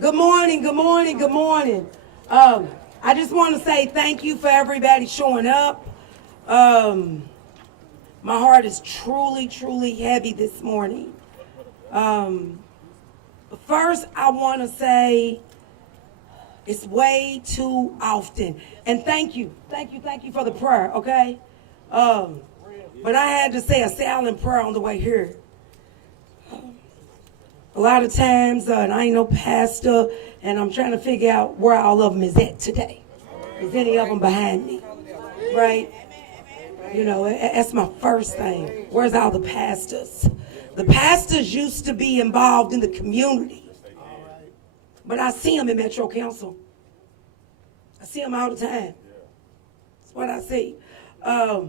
Good morning, good morning, good morning. I just want to say thank you for everybody showing up. My heart is truly, truly heavy this morning. First, I want to say it's way too often. And thank you for the prayer, okay? But I had to say a silent prayer on the way here. A lot of times, and I ain't no pastor, and I'm trying to figure out where all of them is at today. Is any of them behind me? Right? You know, that's my first thing. Where's all the pastors? The pastors used to be involved in the community. But I see them in Metro Council. I see them all the time. That's what I see. But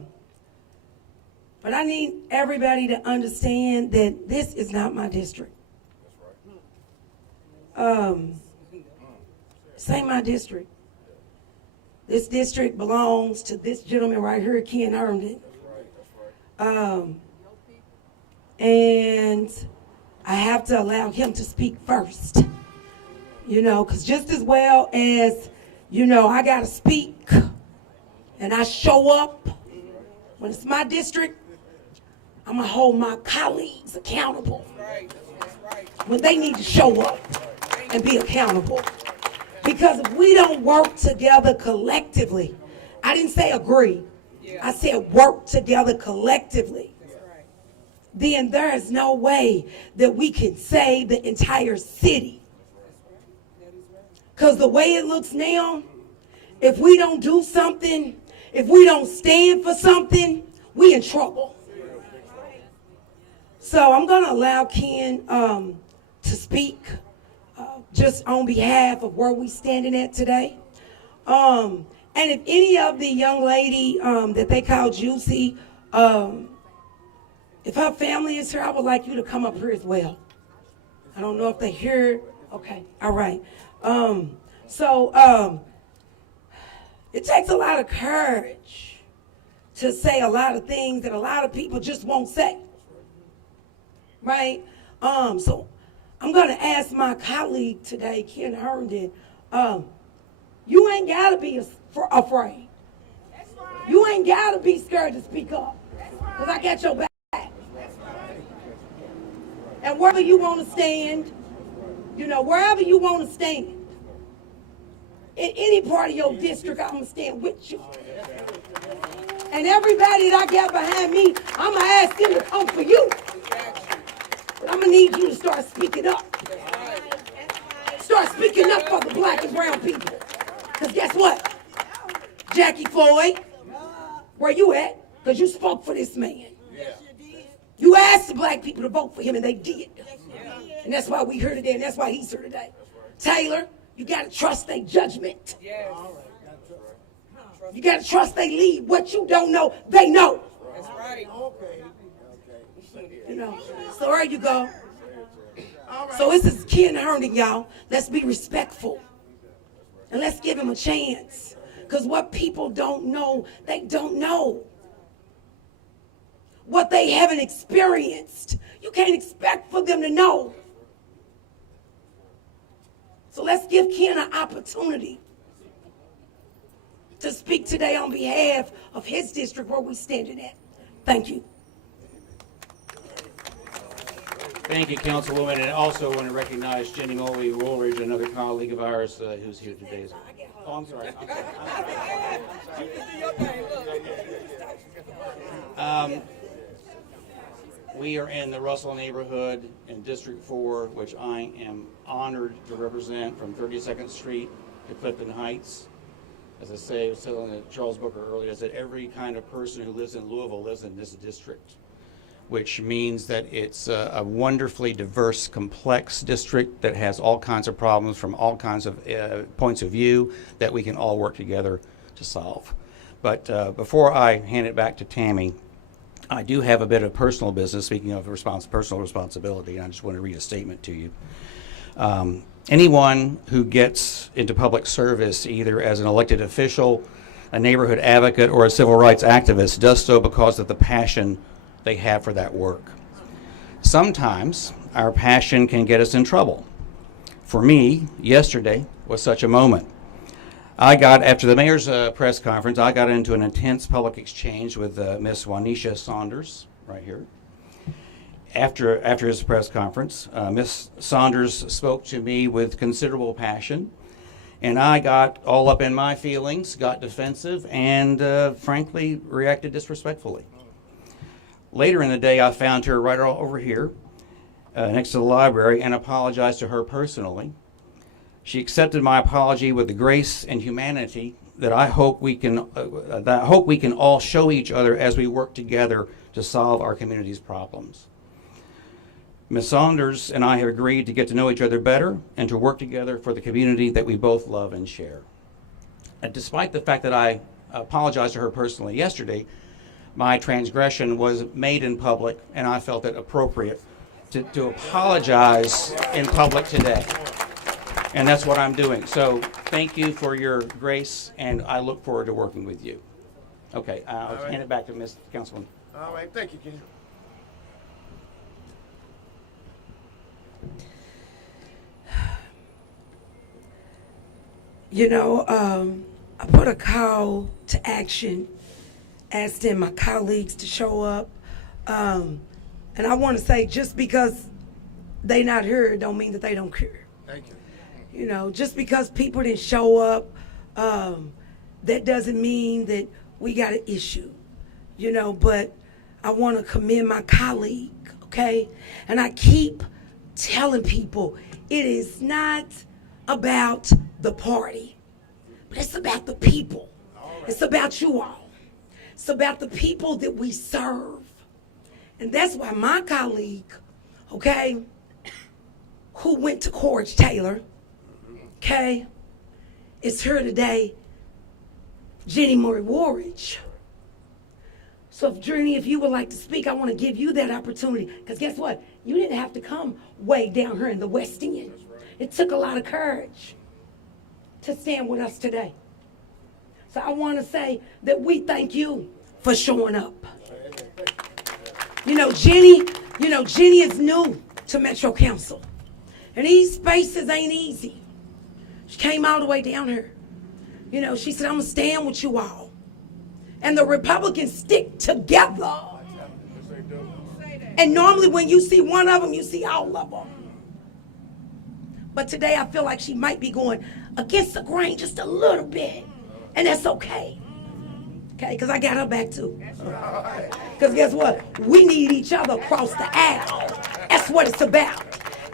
I need everybody to understand that this is not my district. This ain't my district. This district belongs to this gentleman right here, Ken Herndon. And I have to allow him to speak first. You know, because just as well as, you know, I got to speak and I show up when it's my district, I'm going to hold my colleagues accountable when they need to show up and be accountable. Because if we don't work together collectively, I didn't say agree, I said work together collectively, then there is no way that we can save the entire city. Because the way it looks now, if we don't do something, if we don't stand for something, we in trouble. So I'm going to allow Ken to speak just on behalf of where we standing at today. And if any of the young lady that they call Juicy, if her family is here, I would like you to come up here as well. I don't know if they hear. Okay, all right. It takes a lot of courage to say a lot of things that a lot of people just won't say. Right? So I'm going to ask my colleague today, Ken Herndon, you ain't got to be afraid. You ain't got to be scared to speak up. Because I got your back. And wherever you want to stand, you know, wherever you want to stand, in any part of your district, I'm going to stand with you. And everybody that I got behind me, I'm going to ask them to come for you. But I'm going to need you to start speaking up. Start speaking up for the black and brown people. Because guess what? Jackie Floyd, where you at? Because you spoke for this man. You asked the black people to vote for him, and they did. And that's why we're here today, and that's why he's here today. Taylor, you got to trust their judgment. You got to trust they lead. What you don't know, they know. That's right. You know, so there you go. So this is Ken Herndon, y'all. Let's be respectful. And let's give him a chance. Because what people don't know, they don't know. What they haven't experienced, you can't expect for them to know. So let's give Ken an opportunity to speak today on behalf of his district where we're standing at. Thank you. Thank you, Councilwoman, and I also want to recognize Jenny Molly Woolridge, another colleague of ours who's here today. Oh, I'm sorry. We are in the Russell neighborhood in District 4, which I am honored to represent from 32nd Street to Clifton Heights. As I say, I was telling Charles Booker earlier, I said every kind of person who lives in Louisville lives in this district, which means that it's a wonderfully diverse, complex district that has all kinds of problems from all kinds of points of view that we can all work together to solve. But before I hand it back to Tammy, I do have a bit of personal business, speaking of personal responsibility, and I just want to read a statement to you. Anyone who gets into public service, either as an elected official, a neighborhood advocate, or a civil rights activist, does so because of the passion they have for that work. Sometimes our passion can get us in trouble. for me, yesterday was such a moment. After the mayor's press conference, I got into an intense public exchange with Miss Wanisha Saunders, right here. After his press conference, Miss Saunders spoke to me with considerable passion, and I got all up in my feelings, got defensive, and frankly, reacted disrespectfully. Later in the day, I found her right over here, next to the library, and apologized to her personally. She accepted my apology with the grace and humanity that I hope we can all show each other as we work together to solve our community's problems. Ms. Saunders and I have agreed to get to know each other better and to work together for the community that we both love and share. And despite the fact that I apologized to her personally yesterday, my transgression was made in public, and I felt it appropriate to apologize in public today. And that's what I'm doing. So thank you for your grace, and I look forward to working with you. Okay, I'll hand it back to Ms. Councilman. All right, thank you, Ken. You know, I put a call to action, asking my colleagues to show up. And I want to say, just because they not here don't mean that they don't care. Thank you. You know, just because people didn't show up, that doesn't mean that we got an issue. You know, but I want to commend my colleague, okay? And I keep telling people it is not about the party, but it's about the people. It's about you all. It's about the people that we serve. And that's why my colleague, okay, who went to Corage Taylor, okay, is here today, Jenny Murray Warridge. So if Jenny, if you would like to speak, I want to give you that opportunity. Because guess what? You didn't have to come way down here in the West End. It took a lot of courage to stand with us today. So I want to say that we thank you for showing up. You know, Jenny is new to Metro Council. And these spaces ain't easy. She came all the way down here. You know, she said, I'm going to stand with you all. And the Republicans stick together. And normally when you see one of them, you see all of them. But today I feel like she might be going against the grain just a little bit. And that's okay. Okay, because I got her back too. Because guess what? We need each other across the aisle. That's what it's about.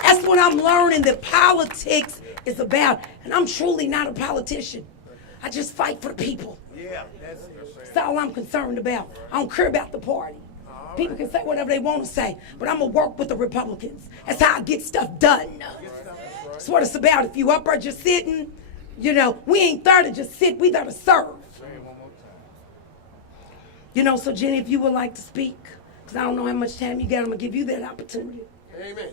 That's what I'm learning that politics is about. And I'm truly not a politician. I just fight for the people. Yeah, that's all I'm concerned about. I don't care about the party. People can say whatever they want to say, but I'm going to work with the Republicans. That's how I get stuff done. That's what it's about. If you up there just sitting, you know, we ain't there to just sit. We there to serve. You know, so Jenny, if you would like to speak, because I don't know how much time you got, I'm going to give you that opportunity. Amen.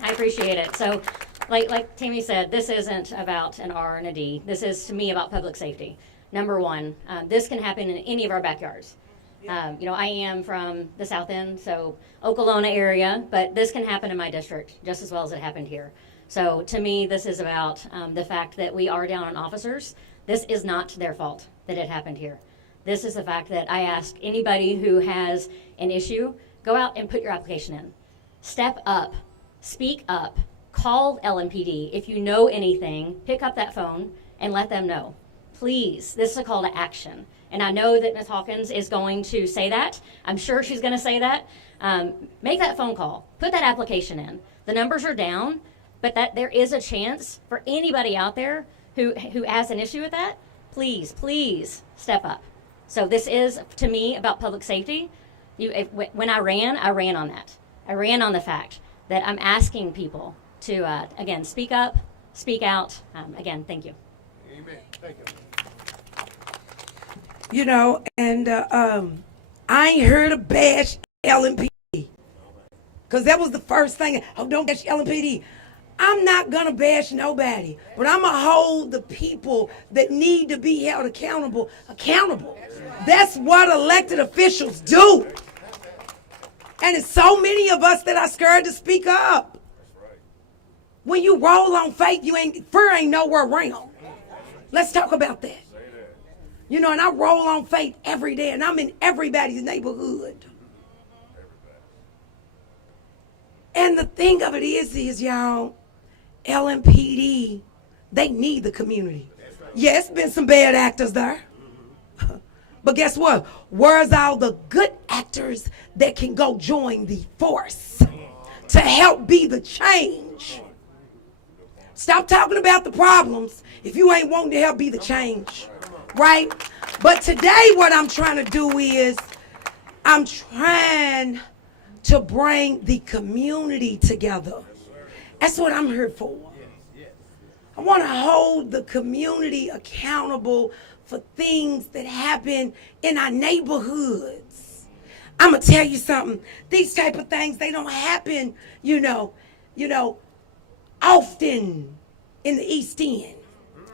I appreciate it. So, like Tammy said, this isn't about an R and a D. This is, to me, about public safety. Number one, this can happen in any of our backyards. You know, I am from the South End, so Okolona area, but this can happen in my district just as well as it happened here. So, to me, this is about the fact that we are down on officers. This is not their fault that it happened here. This is the fact that I ask anybody who has an issue, go out and put your application in. Step up, speak up, call LMPD. If you know anything, pick up that phone and let them know. Please, this is a call to action. And I know that Ms. Hawkins is going to say that. I'm sure she's going to say that. Make that phone call. Put that application in. The numbers are down, but that there is a chance for anybody out there who has an issue with that. Please step up. So this is, to me, about public safety. When I ran on that. I ran on the fact that I'm asking people to, again, speak up, speak out. Again, thank you. Amen. Thank you. You know, and I ain't heard of bash LMPD. Because that was the first thing. Oh, don't bash LMPD. I'm not going to bash nobody. But I'm going to hold the people that need to be held accountable. That's what elected officials do. And it's so many of us that are scared to speak up. When you roll on faith, fear ain't nowhere around. Let's talk about that. You know, and I roll on faith every day, and I'm in everybody's neighborhood. And the thing of it is y'all, LMPD, they need the community. Yes, been some bad actors there. But guess what? Where's all the good actors that can go join the force to help be the change? Stop talking about the problems if you ain't wanting to help be the change, right? But today what I'm trying to do is I'm trying to bring the community together. That's what I'm here for. I want to hold the community accountable for things that happen in our neighborhoods. I'm going to tell you something. These type of things, they don't happen, often in the East End.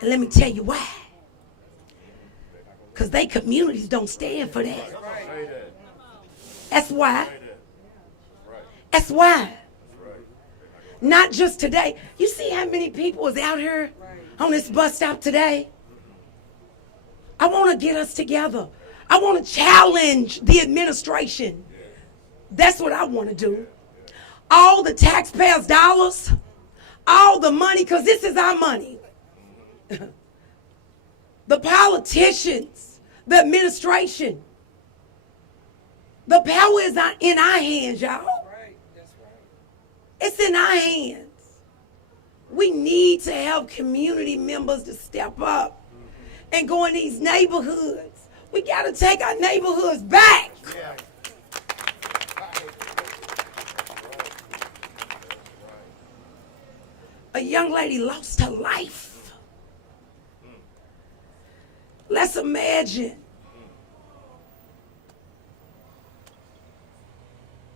And let me tell you why. Because they communities don't stand for that. That's why. That's why. Not just today. You see how many people is out here on this bus stop today? I want to get us together. I want to challenge the administration. That's what I want to do. All the taxpayers' dollars, all the money, because this is our money. The politicians, the administration, the power is in our hands, y'all. It's in our hands. We need to have community members to step up and go in these neighborhoods. We got to take our neighborhoods back. A young lady lost her life. Let's imagine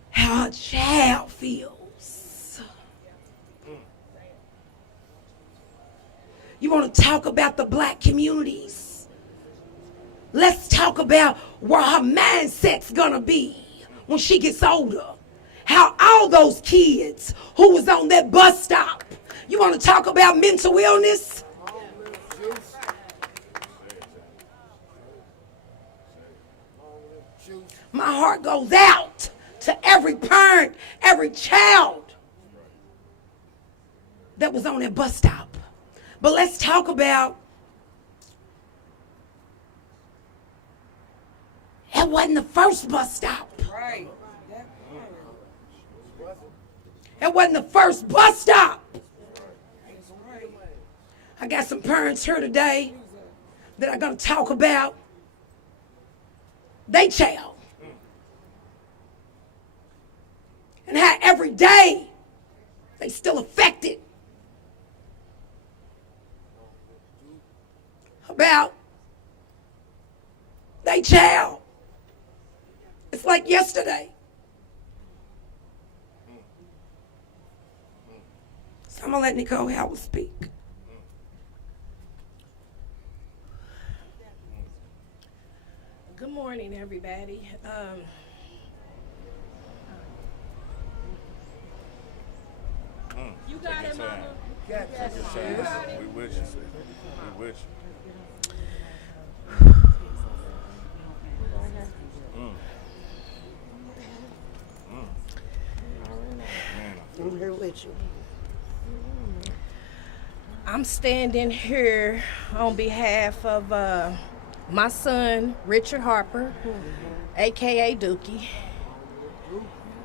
how a child feels. You want to talk about the black communities? Let's talk about where her mindset's gonna be when she gets older. How all those kids who was on that bus stop, you want to talk about mental illness? My heart goes out to every parent, every child that was on that bus stop. But let's talk about, it wasn't the first bus stop. Right. It wasn't the first bus stop. I got some parents here today that are going to talk about they child. And how every day they still affected about they child. It's like yesterday. So I'm going to let Nicole Howell speak. Good morning, everybody. You got it, Mama. We with you. We with you. I'm here with you. I'm standing here on behalf of my son, Richard Harper, a.k.a. Dookie.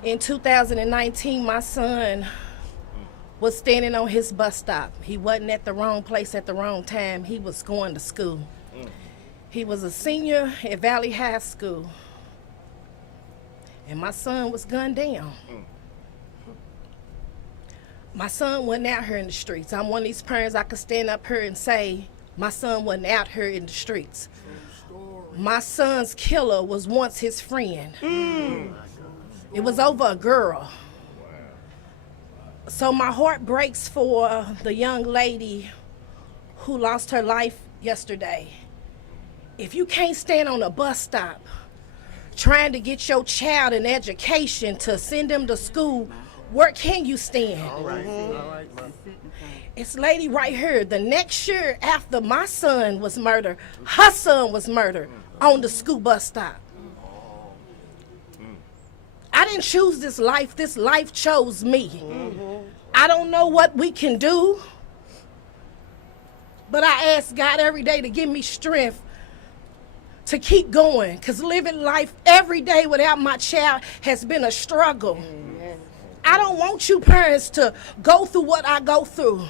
In 2019, my son was standing on his bus stop. He wasn't at the wrong place at the wrong time. He was going to school. He was a senior at Valley High School. And my son was gunned down. My son wasn't out here in the streets. I'm one of these parents I could stand up here and say, my son wasn't out here in the streets. My son's killer was once his friend. It was over a girl. So my heart breaks for the young lady who lost her life yesterday. If you can't stand on a bus stop trying to get your child an education to send them to school where can you stand? All right, ma'am. It's lady right here. The next year after my son was murdered, her son was murdered on the school bus stop. I didn't choose this life. This life chose me. I don't know what we can do, but I ask God every day to give me strength to keep going, because living life every day without my child has been a struggle. I don't want you parents to go through what I go through.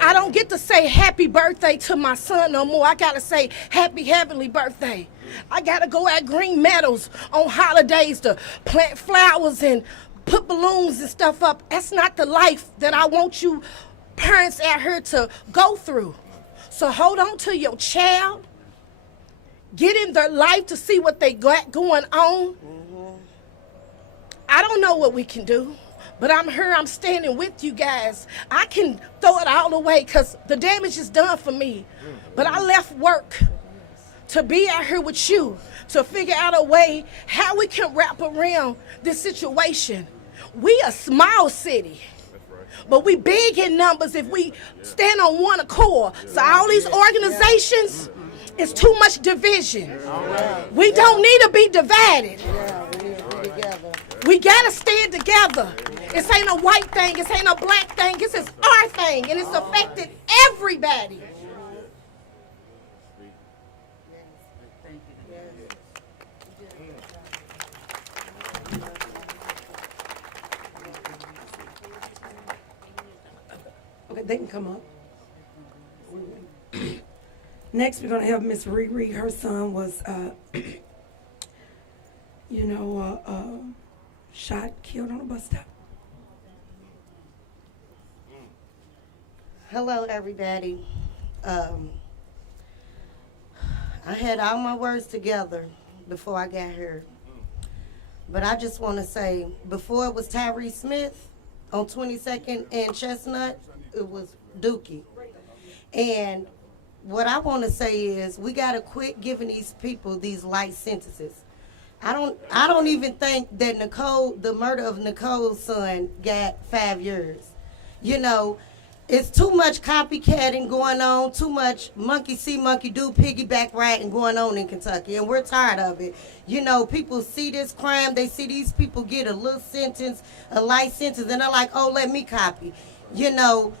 I don't get to say happy birthday to my son no more. I got to say happy heavenly birthday. I got to go at Green Meadows on holidays to plant flowers and put balloons and stuff up. That's not the life that I want you parents out here to go through. So hold on to your child. Get in their life to see what they got going on. I don't know what we can do, but I'm here, I'm standing with you guys. I can throw it all away because the damage is done for me. But I left work to be out here with you, to figure out a way how we can wrap around this situation. We a small city, but we big in numbers if we stand on one accord. So all these organizations, it's too much division. We don't need to be divided. We gotta stand together. It ain't a white thing, it ain't a black thing, this is our thing, and it's affected everybody. Okay, they can come up. Next, we're gonna have Miss Riri. Her son was, shot, killed on a bus stop. Hello, everybody. I had all my words together before I got here. But I just want to say, before it was Tyree Smith on 22nd and Chestnut, it was Dookie. And what I want to say is we got to quit giving these people these light sentences. I don't even think that the murder of Nicole's son got 5 years. You know, it's too much copycatting going on, too much monkey see, monkey do, piggyback riding going on in Kentucky, and we're tired of it. You know, people see this crime, they see these people get a little sentence, a light sentence, and they're like, oh, let me copy. You know,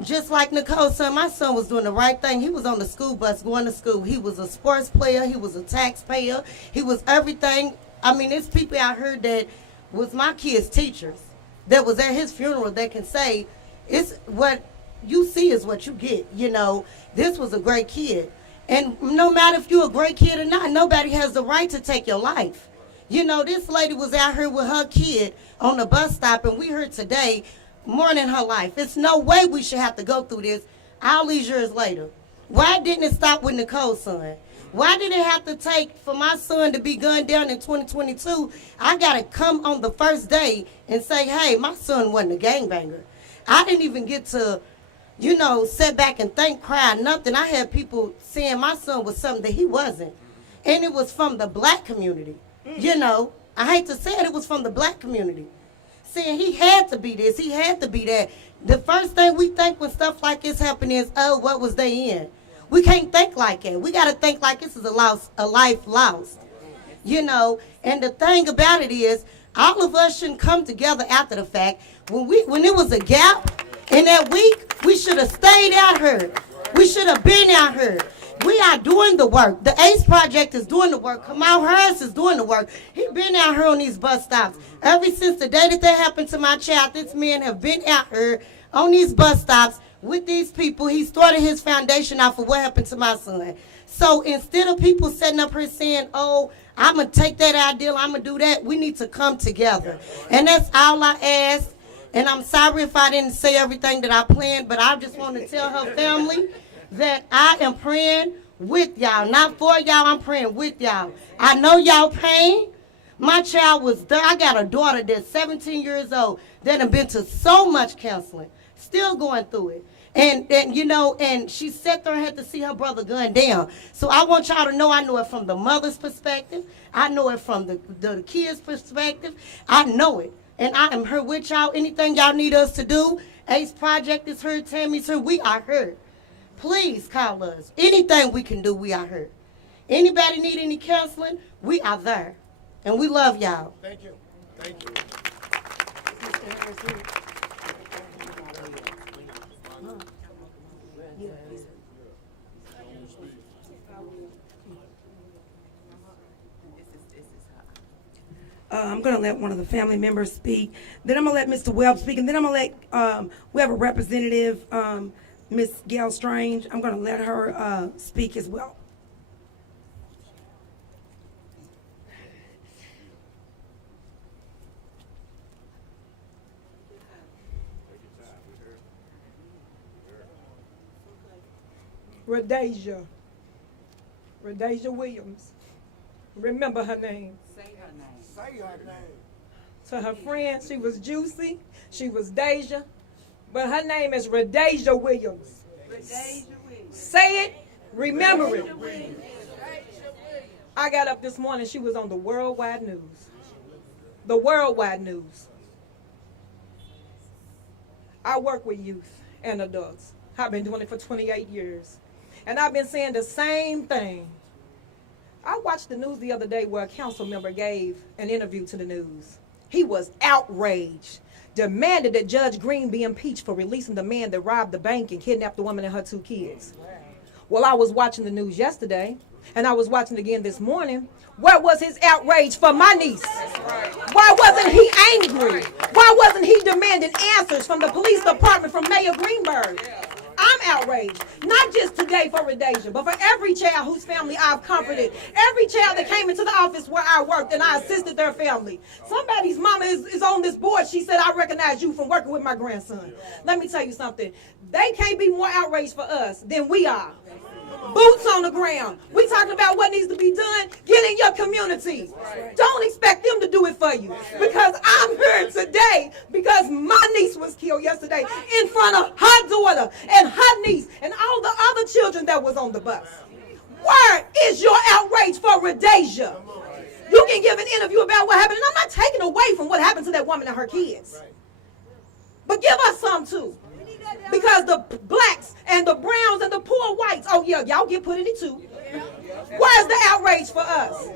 just like Nicole's son, my son was doing the right thing. He was on the school bus going to school. He was a sports player. He was a taxpayer. He was everything. I mean, there's people out here that was my kids' teachers that was at his funeral that can say, it's what you see is what you get. You know, this was a great kid. And no matter if you're a great kid or not, nobody has the right to take your life. You know, this lady was out here with her kid on the bus stop, and we heard today, mourning her life. It's no way we should have to go through this all these years later. Why didn't it stop with Nicole's son? Why did it have to take for my son to be gunned down in 2022? I got to come on the first day and say, hey, my son wasn't a gangbanger. I didn't even get to, you know, sit back and think, cry, nothing. I had people saying my son was something that he wasn't. And it was from the black community. You know, I hate to say it, it was from the black community. Saying he had to be this, he had to be that. The first thing we think when stuff like this happen is, oh, what was they in? We can't think like that. We got to think like this is a life lost. You know, and the thing about it is, all of us shouldn't come together after the fact. When it was a gap in that week, we should have stayed out here. We should have been out here. We are doing the work. The ACE Project is doing the work. Kamal Harris is doing the work. He's been out here on these bus stops. Ever since the day that happened to my child, this man have been out here on these bus stops with these people. He started his foundation off of what happened to my son. So instead of people sitting up here saying, oh, I'm going to take that ideal, I'm going to do that, we need to come together. And that's all I ask. And I'm sorry if I didn't say everything that I planned, but I just want to tell her family that I am praying with y'all. Not for y'all, I'm praying with y'all. I know y'all pain. My child was there. I got a daughter that's 17 years old that have been to so much counseling, still going through it. And you know, and she sat there and had to see her brother gunned down. So I want y'all to know I know it from the mother's perspective. I know it from the kid's perspective. I know it. And I am here with y'all. Anything y'all need us to do, Ace Project is here, Tammy's here, we are here. Please call us. Anything we can do, we are here. Anybody need any counseling, we are there. And we love y'all. Thank you. Thank you. I'm going to let one of the family members speak. Then I'm going to let Mr. Webb speak. And then I'm going to let, we have a representative, Miss Gail Strange. I'm going to let her speak as well. Rhodesia Williams. Remember her name. Say her name. To her friend, she was Juicy, she was Deja, but her name is Rhodesia Williams. Say it, remember it. I got up this morning, she was on the worldwide news. The worldwide news. I work with youth and adults. I've been doing it for 28 years. And I've been saying the same thing. I watched the news the other day where a council member gave an interview to the news. He was outraged, demanded that Judge Green be impeached for releasing the man that robbed the bank and kidnapped the woman and her 2 kids. Well, I was watching the news yesterday, and I was watching it again this morning. Where was his outrage for my niece? Why wasn't he angry? Why wasn't he demanding answers from the police department, from Mayor Greenberg? I'm outraged, not just today for Rhodesia, but for every child whose family I've comforted, every child that came into the office where I worked and I assisted their family. Somebody's mama is on this board. She said, I recognize you from working with my grandson. Let me tell you something. They can't be more outraged for us than we are. Boots on the ground. We talking about what needs to be done. Get in your community. Don't expect them to do it for you. Because I'm here today because my niece was killed yesterday in front of her daughter and her niece and all the other children that was on the bus. Where is your outrage for Rhodesia? You can give an interview about what happened, and I'm not taking away from what happened to that woman and her kids. But give us some too. Because the blacks and the browns and the poor whites, oh yeah, y'all get put in it too. Where's the outrage for us?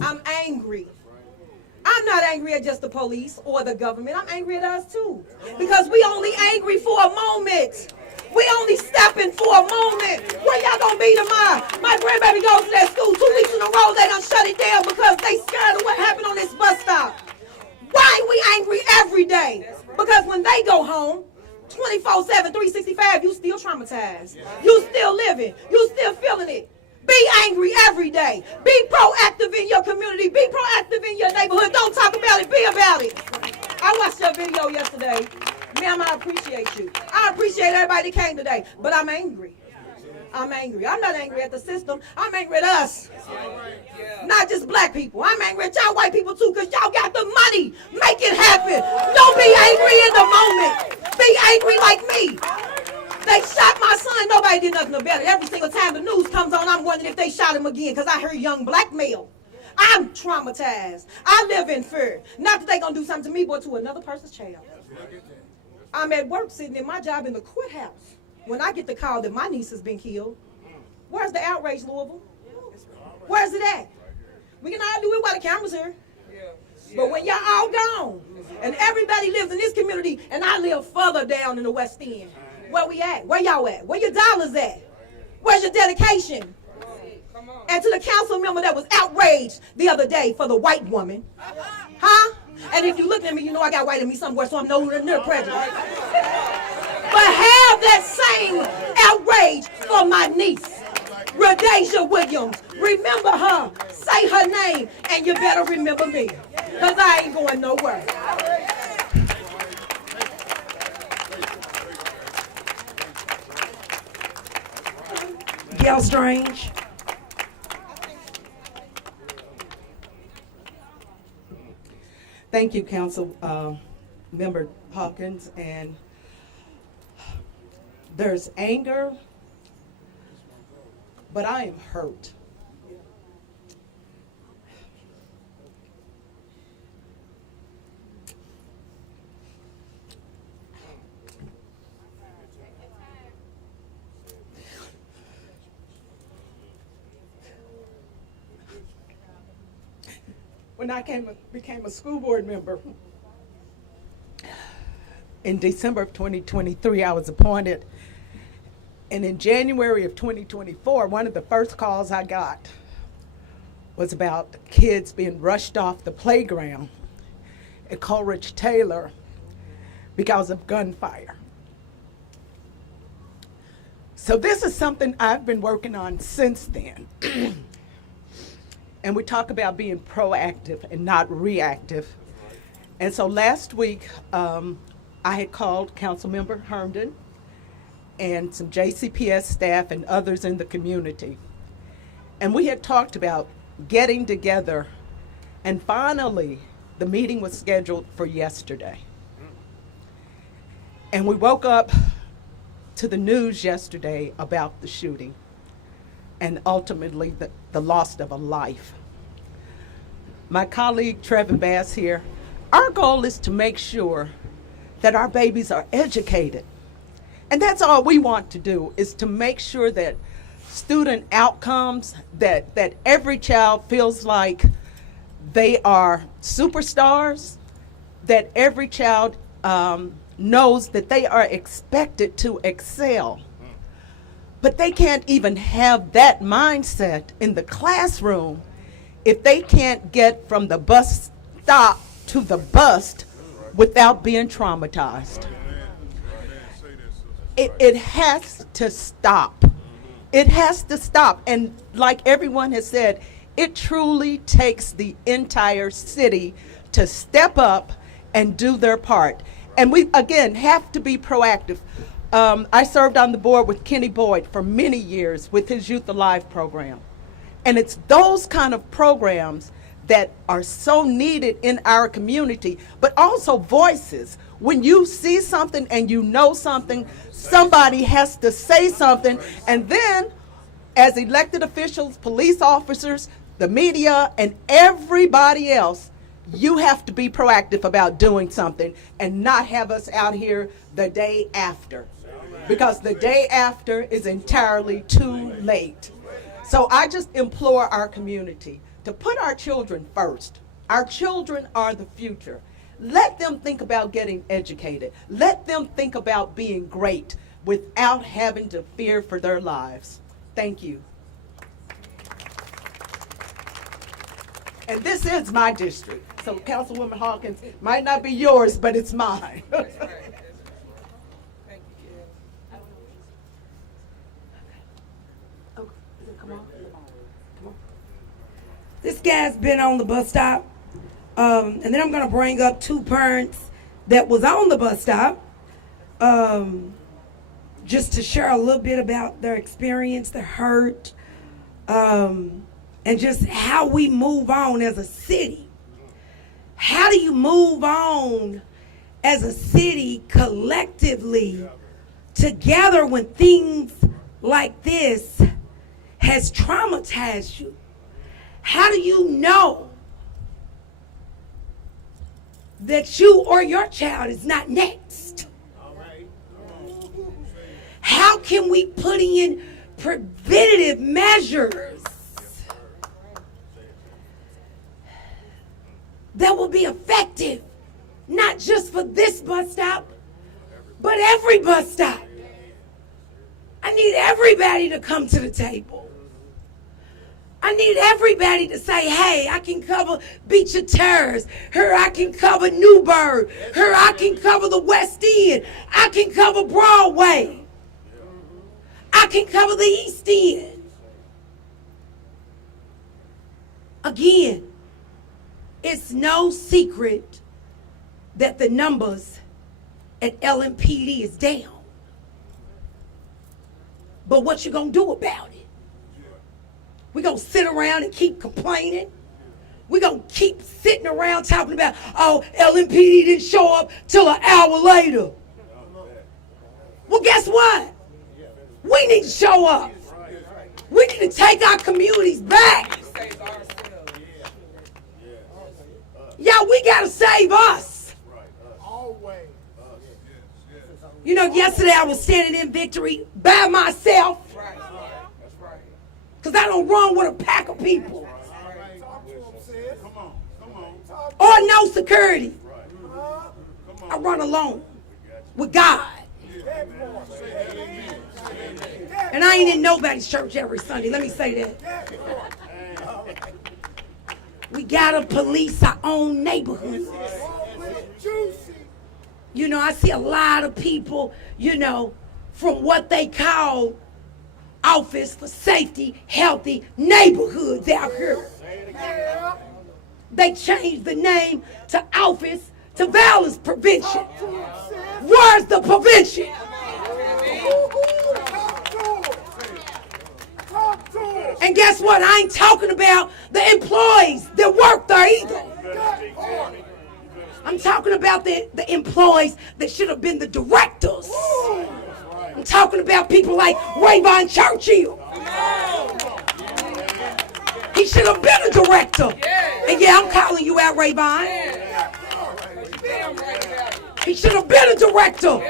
I'm angry. I'm not angry at just the police or the government. I'm angry at us too. Because we only angry for a moment. We only stepping for a moment. Where y'all gonna be tomorrow? My grandbaby goes to that school 2 weeks in a row. They done shut it down because they scared of what happened on this bus stop. Why are we angry every day? Because when they go home, 24/7, 365, you still traumatized. You still living. You still feeling it. Be angry every day. Be proactive in your community. Be proactive in your neighborhood. Don't talk about it. Be about it. I watched your video yesterday. Ma'am, I appreciate you. I appreciate everybody that came today. But I'm angry. I'm angry. I'm not angry at the system. I'm angry at us. Not just black people. I'm angry at y'all white people too because y'all got the money. Make it happen. Don't be angry in the moment. Be angry like me. They shot my son. Nobody did nothing about it. Every single time the news comes on, I'm wondering if they shot him again because I heard young black male. I'm traumatized. I live in fear. Not that they going to do something to me, but to another person's child. I'm at work sitting in my job in the courthouse. When I get the call that my niece has been killed, where's the outrage, Louisville? Where's it at? We can all do it while the camera's here. But when y'all all gone, and everybody lives in this community, and I live further down in the West End, where we at? Where y'all at? Where your dollars at? Where's your dedication? And to the council member that was outraged the other day for the white woman, huh? And if you look at me, you know I got white in me somewhere, so I'm nowhere near prejudiced. But have that same outrage for my niece, Rhodesia Williams. Remember her. Say her name, and you better remember me, because I ain't going nowhere. Gail Strange. Thank you, Council Member Hawkins. And there's anger, but I am hurt. when I became a school board member, in December of 2023, I was appointed. And in January of 2024, one of the first calls I got was about kids being rushed off the playground at Coleridge Taylor because of gunfire. So this is something I've been working on since then. And we talk about being proactive and not reactive. And so last week, I had called Councilman Herndon and some JCPS staff and others in the community. And we had talked about getting together, and finally, the meeting was scheduled for yesterday. And we woke up to the news yesterday about the shooting and ultimately the loss of a life. My colleague Trevin Bass here, our goal is to make sure that our babies are educated. And that's all we want to do, is to make sure that student outcomes, that every child feels like they are superstars, that every child knows that they are expected to excel. But they can't even have that mindset in the classroom if they can't get from the bus stop to the bust without being traumatized. It has to stop. It has to stop. And like everyone has said, it truly takes the entire city to step up and do their part. And we, again, have to be proactive. I served on the board with Kenny Boyd for many years with his Youth Alive program. And it's those kind of programs that are so needed in our community, but also voices. When you see something and you know something, somebody has to say something. And then, as elected officials, police officers, the media, and everybody else, you have to be proactive about doing something and not have us out here the day after. Because the day after is entirely too late. So I just implore our community to put our children first. Our children are the future. Let them think about getting educated. Let them think about being great without having to fear for their lives. Thank you. And this is my district. So Councilwoman Hawkins, might not be yours, but it's mine. This guy's been on the bus stop, and then I'm gonna bring up two parents that was on the bus stop, just to share a little bit about their experience, their hurt, and just how we move on as a city. How do you move on as a city collectively together when things like this has traumatized you? How do you know that you or your child is not next? How can we put in preventative measures that will be effective, not just for this bus stop, but every bus stop? I need everybody to come to the table. I need everybody to say, hey, I can cover Beecher Terrace. Here, I can cover Newburgh. Here, I can cover the West End. I can cover Broadway. I can cover the East End. Again, it's no secret that the numbers at LMPD is down. But what you gonna do about it? We gonna sit around and keep complaining? We gonna keep sitting around talking about, oh, LMPD didn't show up till an hour later. Well, guess what? We need to show up. We need to take our communities back. Yeah, we gotta save us. You know, yesterday I was standing in Victory by myself. Because I don't run with a pack of people. or no security. I run alone with God. And I ain't in nobody's church every Sunday. Let me say that. We gotta police our own neighborhoods. You know, I see a lot of people, you know, from what they call Office for Safety, Healthy Neighborhoods out here. They changed the name to Office to Violence Prevention. Where's the prevention? And guess what? I ain't talking about the employees that work there either. I'm talking about the employees that should have been the directors. I'm talking about people like Rayvon Churchill. He should have been a director. And yeah, I'm calling you out, Rayvon. He should have been a director.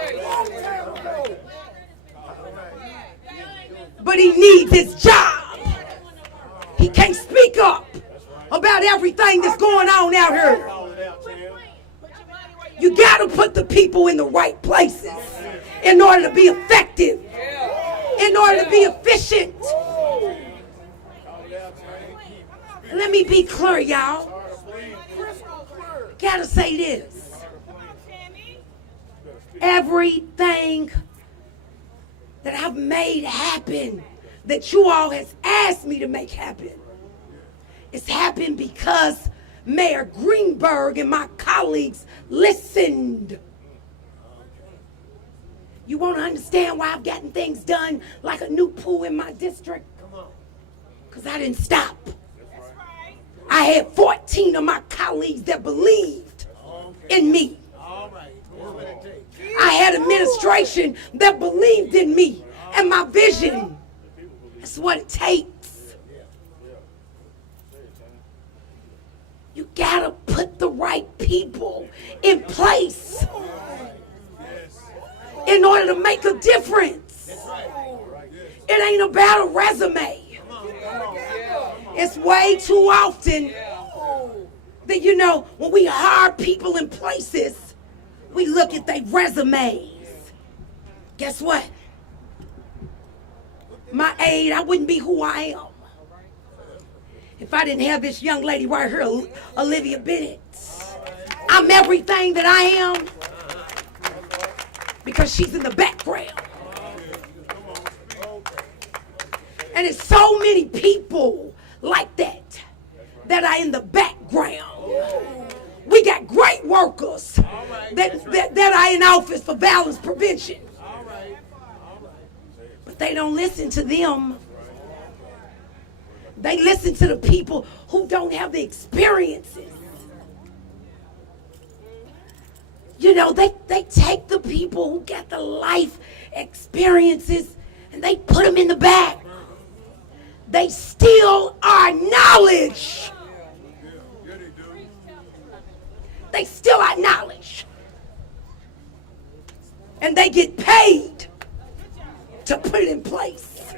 But he needs his job. He can't speak up about everything that's going on out here. You got to put the people in the right places in order to be effective, in order to be efficient. Let me be clear, y'all. Gotta say this. Everything that I've made happen, that you all has asked me to make happen, it's happened because Mayor Greenberg and my colleagues listened. You want to understand why I've gotten things done like a new pool in my district? Because I didn't stop. I had 14 of my colleagues that believed in me. I had administration that believed in me and my vision. That's what it takes. You gotta put the right people in place in order to make a difference. It ain't about a resume. It's way too often that, you know, when we hire people in places, we look at their resumes. Guess what? My aide, I wouldn't be who I am if I didn't have this young lady right here, Olivia Bennett. I'm everything that I am because she's in the background. And it's so many people like that are in the background. We got great workers that are in office for violence prevention. But they don't listen to them. They listen to the people who don't have the experiences. You know, they take the people who got the life experiences and they put them in the back. They steal our knowledge. They steal our knowledge. And they get paid to put it in place.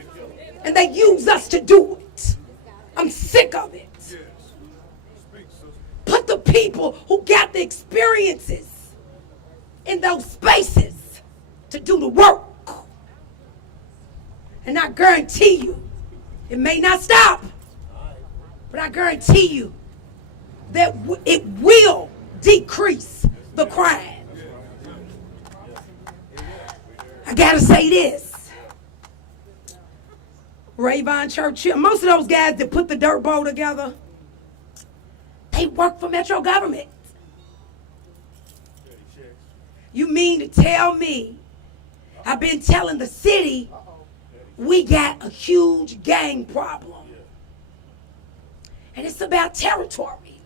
And they use us to do it. I'm sick of it. Put the people who got the experiences in those spaces to do the work. And I guarantee you, it may not stop, but I guarantee you that it will decrease the crime. I gotta say this. Rayvon Churchill, most of those guys that put the dirt bowl together, they work for Metro government. You mean to tell me, I've been telling the city, we got a huge gang problem. And it's about territory.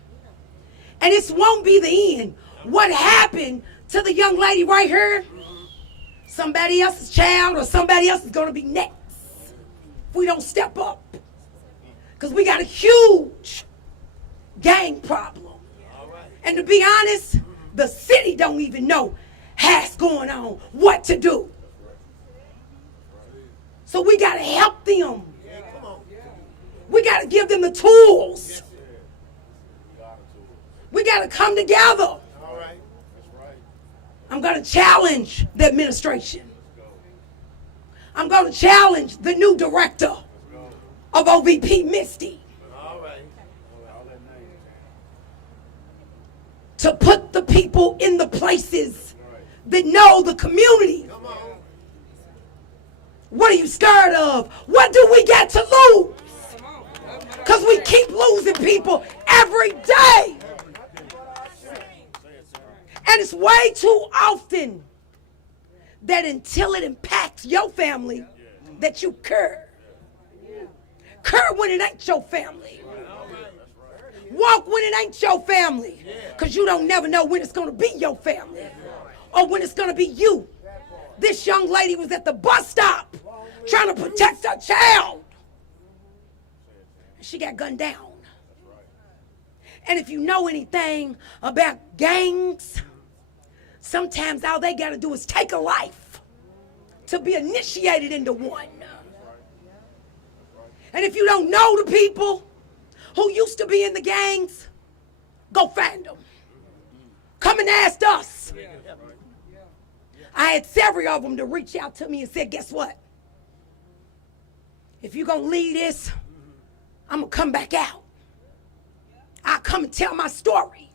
And this won't be the end. What happened to the young lady right here? Somebody else's child or somebody else is going to be next if we don't step up. Because we got a huge gang problem. And to be honest, the city don't even know what's going on, what to do. So we got to help them. We got to give them the tools. We got to come together. All right. That's right. I'm going to challenge the administration. I'm going to challenge the new director of OVP, Misty, All right. All that name. to put the people in the places that know the community. Come on. What are you scared of? What do we got to lose? Because we keep losing people every day. And it's way too often that until it impacts your family, that you care. Care when it ain't your family. Walk when it ain't your family. Because you don't never know when it's going to be your family. Or when it's going to be you. This young lady was at the bus stop trying to protect her child. She got gunned down. And if you know anything about gangs, sometimes all they got to do is take a life to be initiated into one. And if you don't know the people who used to be in the gangs, go find them. Come and ask us. I had several of them to reach out to me and said, guess what? If you're going to leave this, I'm going to come back out. I'll come and tell my story.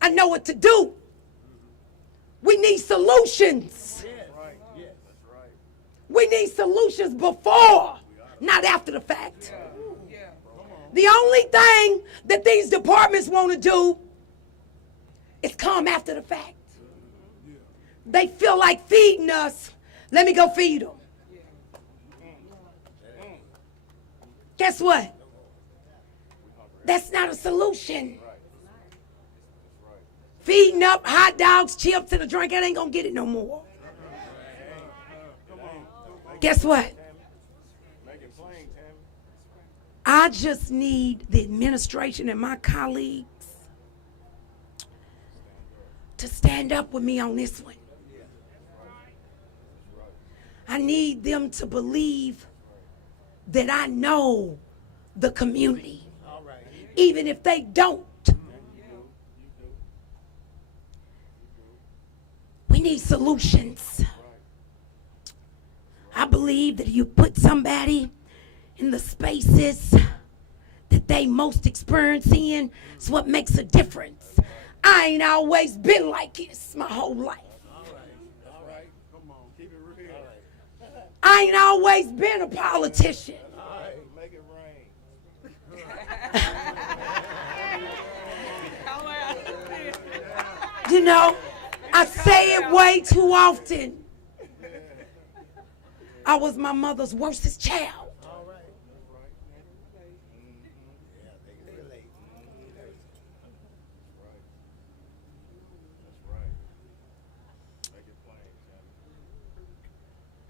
I know what to do. We need solutions. We need solutions before, not after the fact. The only thing that these departments want to do is come after the fact. They feel like feeding us. Let me go feed them. Guess what? That's not a solution. Feeding up hot dogs, chips, and a drink, that ain't gonna get it no more. Guess what? I just need the administration and my colleagues to stand up with me on this one. I need them to believe that I know the community, even if they don't. We need solutions. I believe that you put somebody in the spaces that they most experience in, it's what makes a difference. I ain't always been like this my whole life. I ain't always been a politician. Make it rain. You know, I say it way too often. I was my mother's worstest child.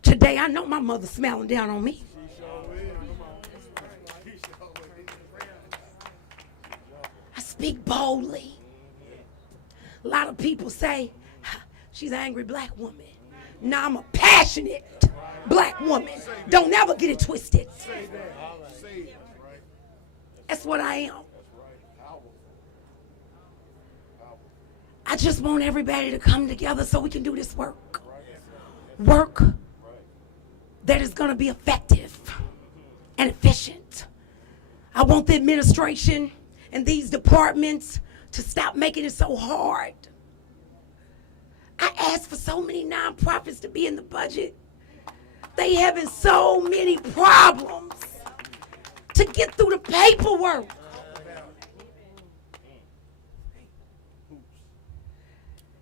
Today, I know my mother's smiling down on me. I speak boldly. A lot of people say, she's an angry black woman. No, I'm a passionate black woman. Don't ever get it twisted. That's what I am. I just want everybody to come together so we can do this work. Work that is going to be effective and efficient. I want the administration and these departments to stop making it so hard. I asked for so many nonprofits to be in the budget. They having so many problems to get through the paperwork.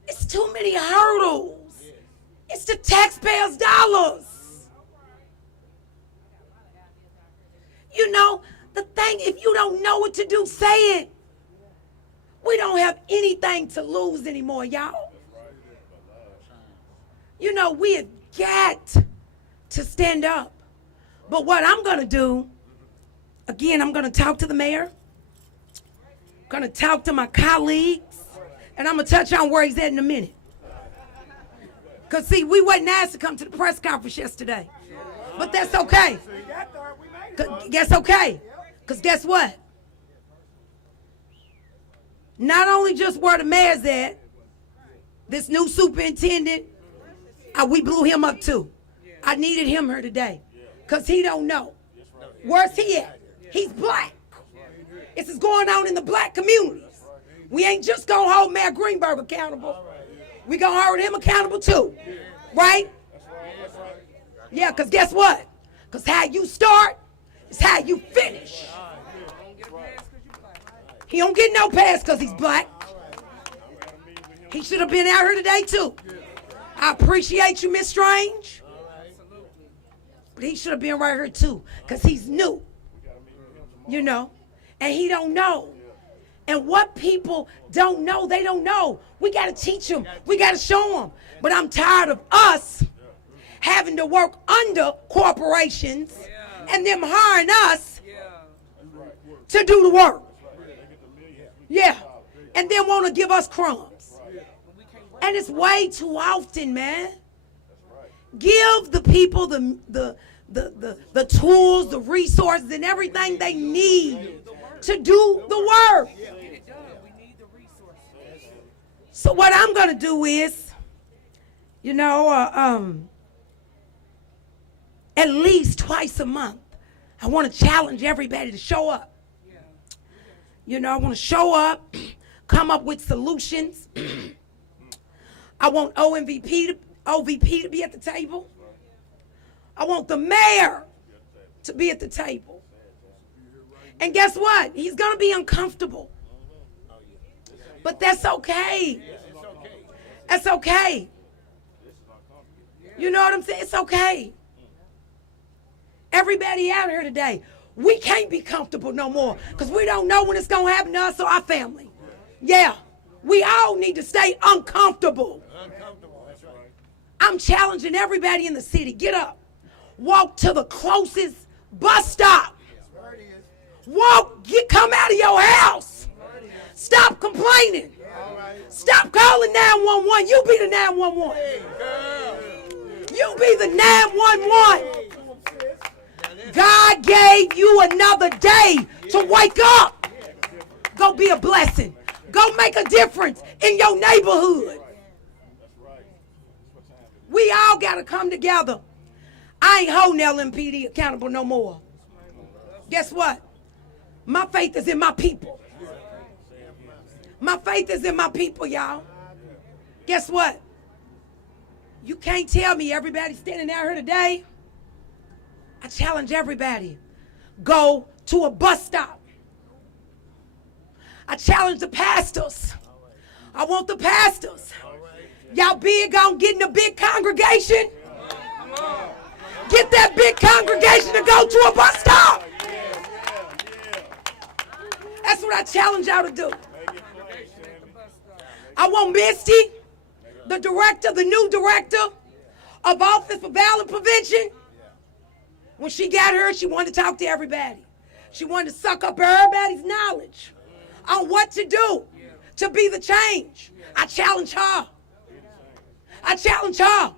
It's too many hurdles. It's the taxpayers' dollars. You know, the thing, if you don't know what to do, say it. We don't have anything to lose anymore, y'all. You know, we have got to stand up. But what I'm going to do, again, I'm going to talk to the mayor. I'm going to talk to my colleagues. And I'm going to touch on where he's at in a minute. Because, see, we wasn't asked to come to the press conference yesterday. But that's okay. That's okay. Because guess what? not only just where the mayor's at, this new superintendent, we blew him up too. I needed him here today because he don't know. Where's he at? He's black. This is going on in the black communities. We ain't just going to hold Mayor Greenberg accountable. We going to hold him accountable too. Right? Yeah, because guess what? Because how you start is how you finish. He don't get no pass because he's black. He should have been out here today too. I appreciate you, Miss Strange. But he should have been right here too because he's new. You know? And he don't know. And what people don't know, they don't know. We got to teach them. We got to show them. But I'm tired of us having to work under corporations and them hiring us to do the work. Yeah. And then want to give us crumbs. And it's way too often, man. Give the people the tools, the resources, and everything they need to do the work. So what I'm going to do is, at least twice a month, I want to challenge everybody to show up. I want to show up, come up with solutions. I want OVP to be at the table. I want the mayor to be at the table. And guess what? He's going to be uncomfortable. But that's okay. That's okay. You know what I'm saying? It's okay. Everybody out here today, we can't be comfortable no more because we don't know when it's going to happen to us or our family. Yeah, we all need to stay uncomfortable. I'm challenging everybody in the city. Get up. Walk to the closest bus stop. Come out of your house. Stop complaining. Stop calling 911. You be the 911. You be the 911. God gave you another day to wake up. Go be a blessing. Go make a difference in your neighborhood. We all got to come together. I ain't holding LMPD accountable no more. Guess what? My faith is in my people. My faith is in my people, y'all. Guess what? You can't tell me everybody standing out here today. I challenge everybody. Go to a bus stop. I challenge the pastors. I want the pastors. Y'all big on getting a big congregation? Get that big congregation to go to a bus stop. That's what I challenge y'all to do. I want Misty, the new director of Office for Violence Prevention. When she got here, she wanted to talk to everybody. She wanted to suck up everybody's knowledge on what to do to be the change. I challenge her. I challenge her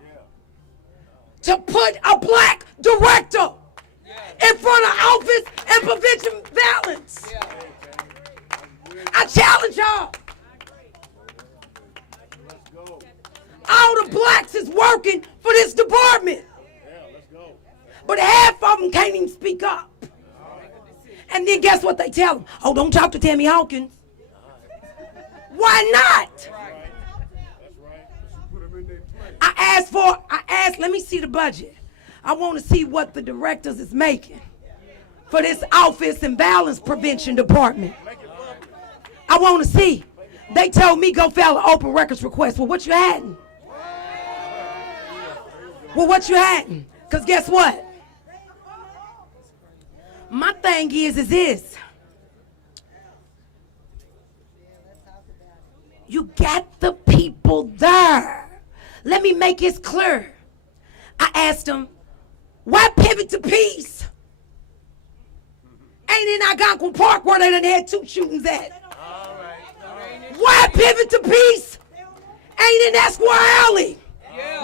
to put a black director in front of Office and Prevention Violence. I challenge her. All the blacks is working for this department. But half of them can't even speak up. And then guess what they tell them? Oh, don't talk to Tammy Hawkins. Why not? I asked, let me see the budget. I want to see what the directors is making for this Office and Violence Prevention Department. I want to see. They told me go file an open records request. Well, what you hadn't? Well, what you hadn't? Because guess what? My thing is this. You got the people there. Let me make it clear. I asked them, why pivot to peace? Ain't in Algonquin Park where they done had 2 shootings at. Why pivot to peace? Ain't in Esquire Alley.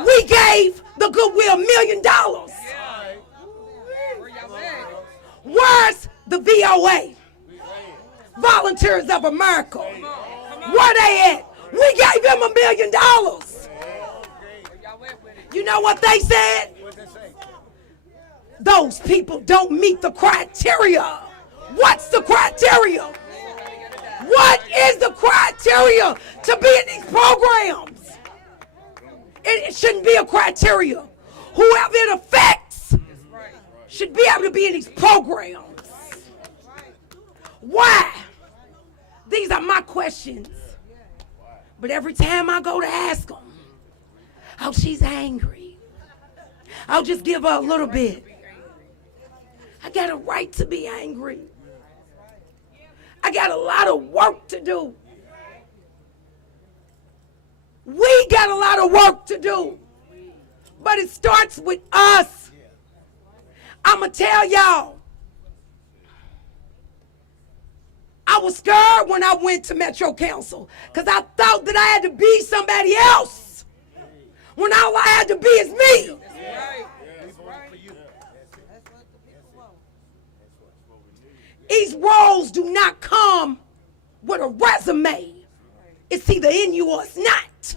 We gave the Goodwill $1 million. Where's the VOA? Volunteers of America. Where they at? We gave him $1 million. You know what they said? Those people don't meet the criteria. What's the criteria? What is the criteria to be in these programs? It shouldn't be a criteria. Whoever it affects should be able to be in these programs. Why? These are my questions. But every time I go to ask them, oh, she's angry. I'll just give her a little bit. I got a right to be angry. I got a lot of work to do. We got a lot of work to do. But it starts with us. I'm going to tell y'all. I was scared when I went to Metro Council because I thought that I had to be somebody else when all I had to be is me. These roles do not come with a resume. It's either in you or it's not.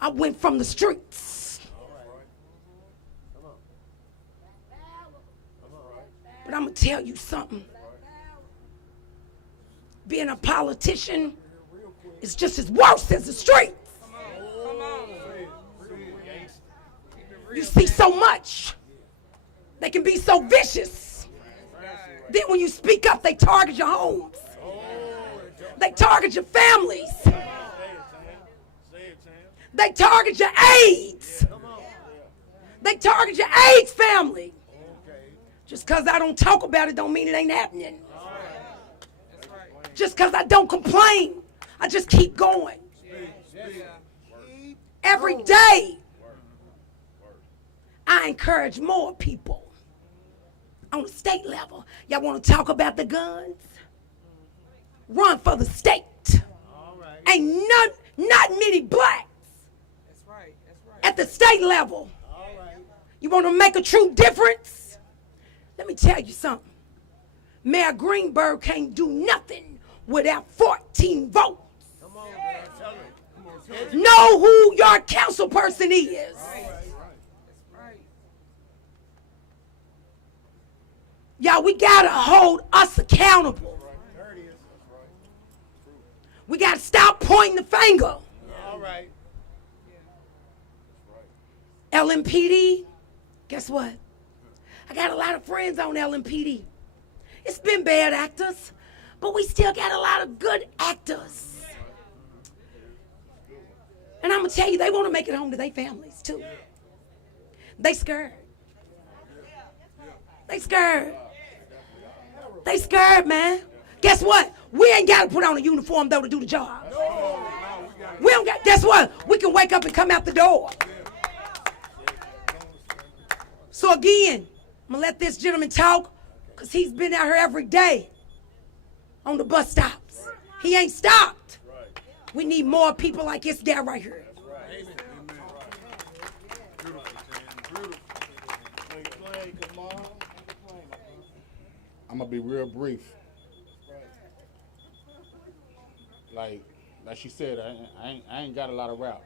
I went from the streets. But I'm going to tell you something. Being a politician is just as worse as the streets. You see so much. They can be so vicious. Then when you speak up, they target your homes. They target your families. They target your AIDS. They target your AIDS family. Just because I don't talk about it don't mean it ain't happening. Just because I don't complain, I just keep going. Every day, I encourage more people on the state level. Y'all want to talk about the guns? Run for the state. Ain't not many blacks at the state level. You want to make a true difference? Let me tell you something. Mayor Greenberg can't do nothing without 14 votes. Know who your council person is. Y'all, we got to hold us accountable. We got to stop pointing the finger. LMPD, guess what? I got a lot of friends on LMPD. It's been bad actors, but we still got a lot of good actors. And I'm going to tell you, they want to make it home to their families, too. They scared. They scared. They scared, man. Guess what? We ain't got to put on a uniform, though, to do the job. We don't got, guess what? We can wake up and come out the door. So again, I'm going to let this gentleman talk because he's been out here every day on the bus stops. He ain't stopped. We need more people like this guy right here. I'm gonna be real brief. Like she said, I ain't got a lot of route.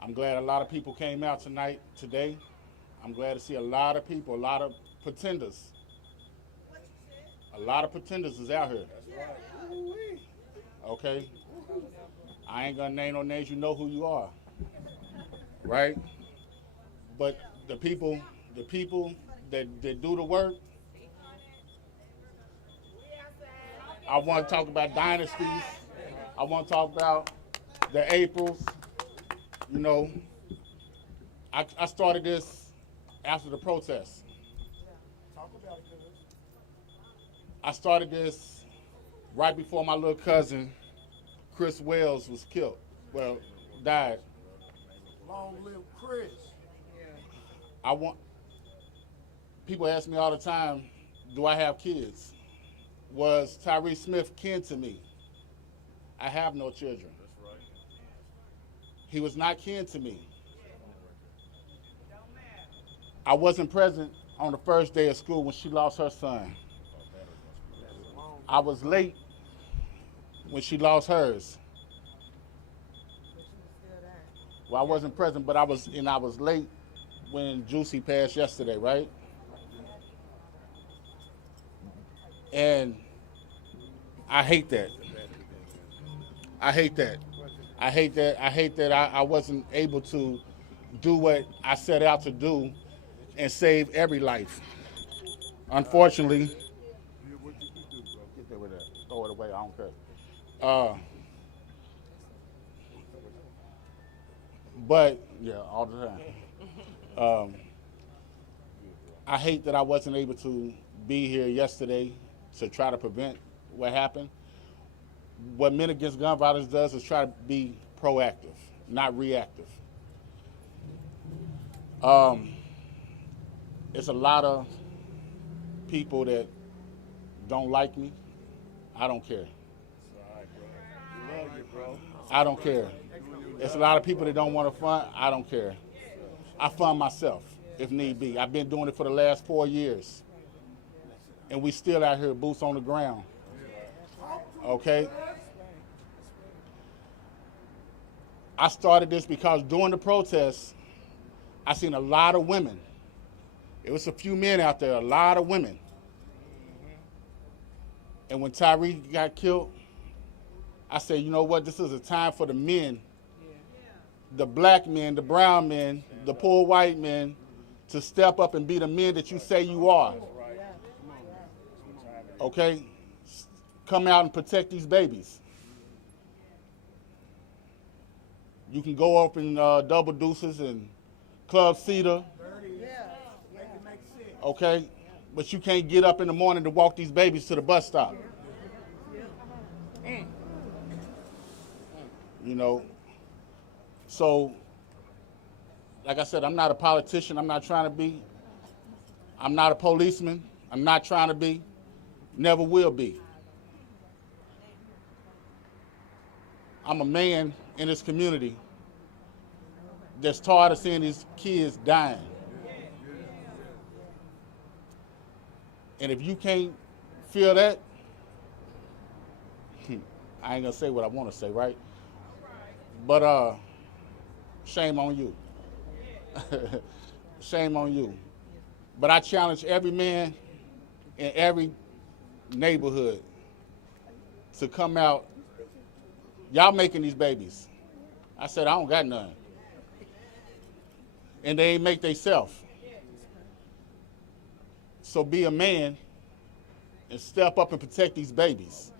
I'm glad a lot of people came out today. I'm glad to see a lot of people, a lot of pretenders. A lot of pretenders is out here. Okay? I ain't gonna name no names, you know who you are. Right? But the people that do the work, I want to talk about dynasties. I want to talk about the Aprils. You know, I started this after the protests. I started this right before my little cousin, Chris Wells, was killed. Well, died. Long live Chris. People ask me all the time, do I have kids? Was Tyree Smith kin to me? I have no children. That's right. He was not kin to me. I wasn't present on the first day of school when she lost her son. I was late when she lost hers. Well, I wasn't present, but I was late when Juicy passed yesterday, right? And I hate that. I hate that. I hate that. I hate that I wasn't able to do what I set out to do and save every life. Unfortunately, throw it away. I don't care. But yeah, all the time. I hate that I wasn't able to be here yesterday to try to prevent what happened. What Men Against Gun Violence does is try to be proactive, not reactive. It's a lot of people that don't like me. I don't care. I don't care. There's a lot of people that don't want to fund. I don't care. I fund myself if need be. I've been doing it for the last 4 years. And we still out here, boots on the ground. Okay? I started this because during the protests, I seen a lot of women. It was a few men out there, a lot of women. And when Tyree got killed, I said, you know what, this is a time for the men, the black men, the brown men, the poor white men, to step up and be the men that you say you are. Okay? Come out and protect these babies. You can go up in Double Deuces and Club Cedar. Okay? But you can't get up in the morning to walk these babies to the bus stop. You know? So, like I said, I'm not a politician. I'm not trying to be. I'm not a policeman. I'm not trying to be. Never will be. I'm a man in this community that's tired of seeing these kids dying. And if you can't feel that, I ain't gonna say what I want to say, right? But shame on you. Shame on you. But I challenge every man in every neighborhood to come out. Y'all making these babies. I said, I don't got none. And they ain't make theyself. So be a man and step up and protect these babies.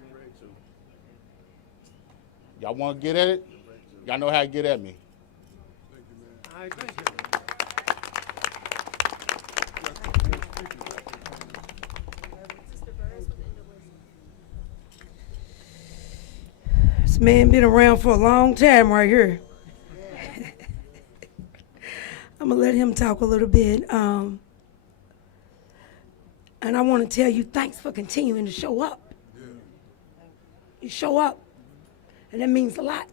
Y'all want to get at it? Y'all know how to get at me. All right, thank you. This man been around for a long time right here. I'm gonna let him talk a little bit. And I want to tell you thanks for continuing to show up. You show up, and that means a lot.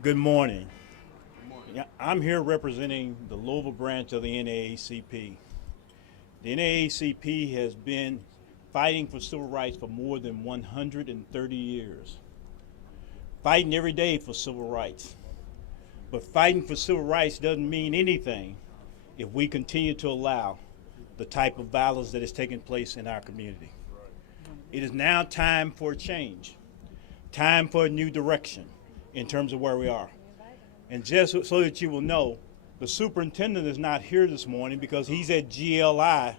Good morning. I'm here representing the Louisville branch of the NAACP. The NAACP has been fighting for civil rights for more than 130 years. Fighting every day for civil rights. But fighting for civil rights doesn't mean anything if we continue to allow the type of violence that is taking place in our community. It is now time for a change, time for a new direction in terms of where we are. And just so that you will know, the superintendent is not here this morning because he's at GLI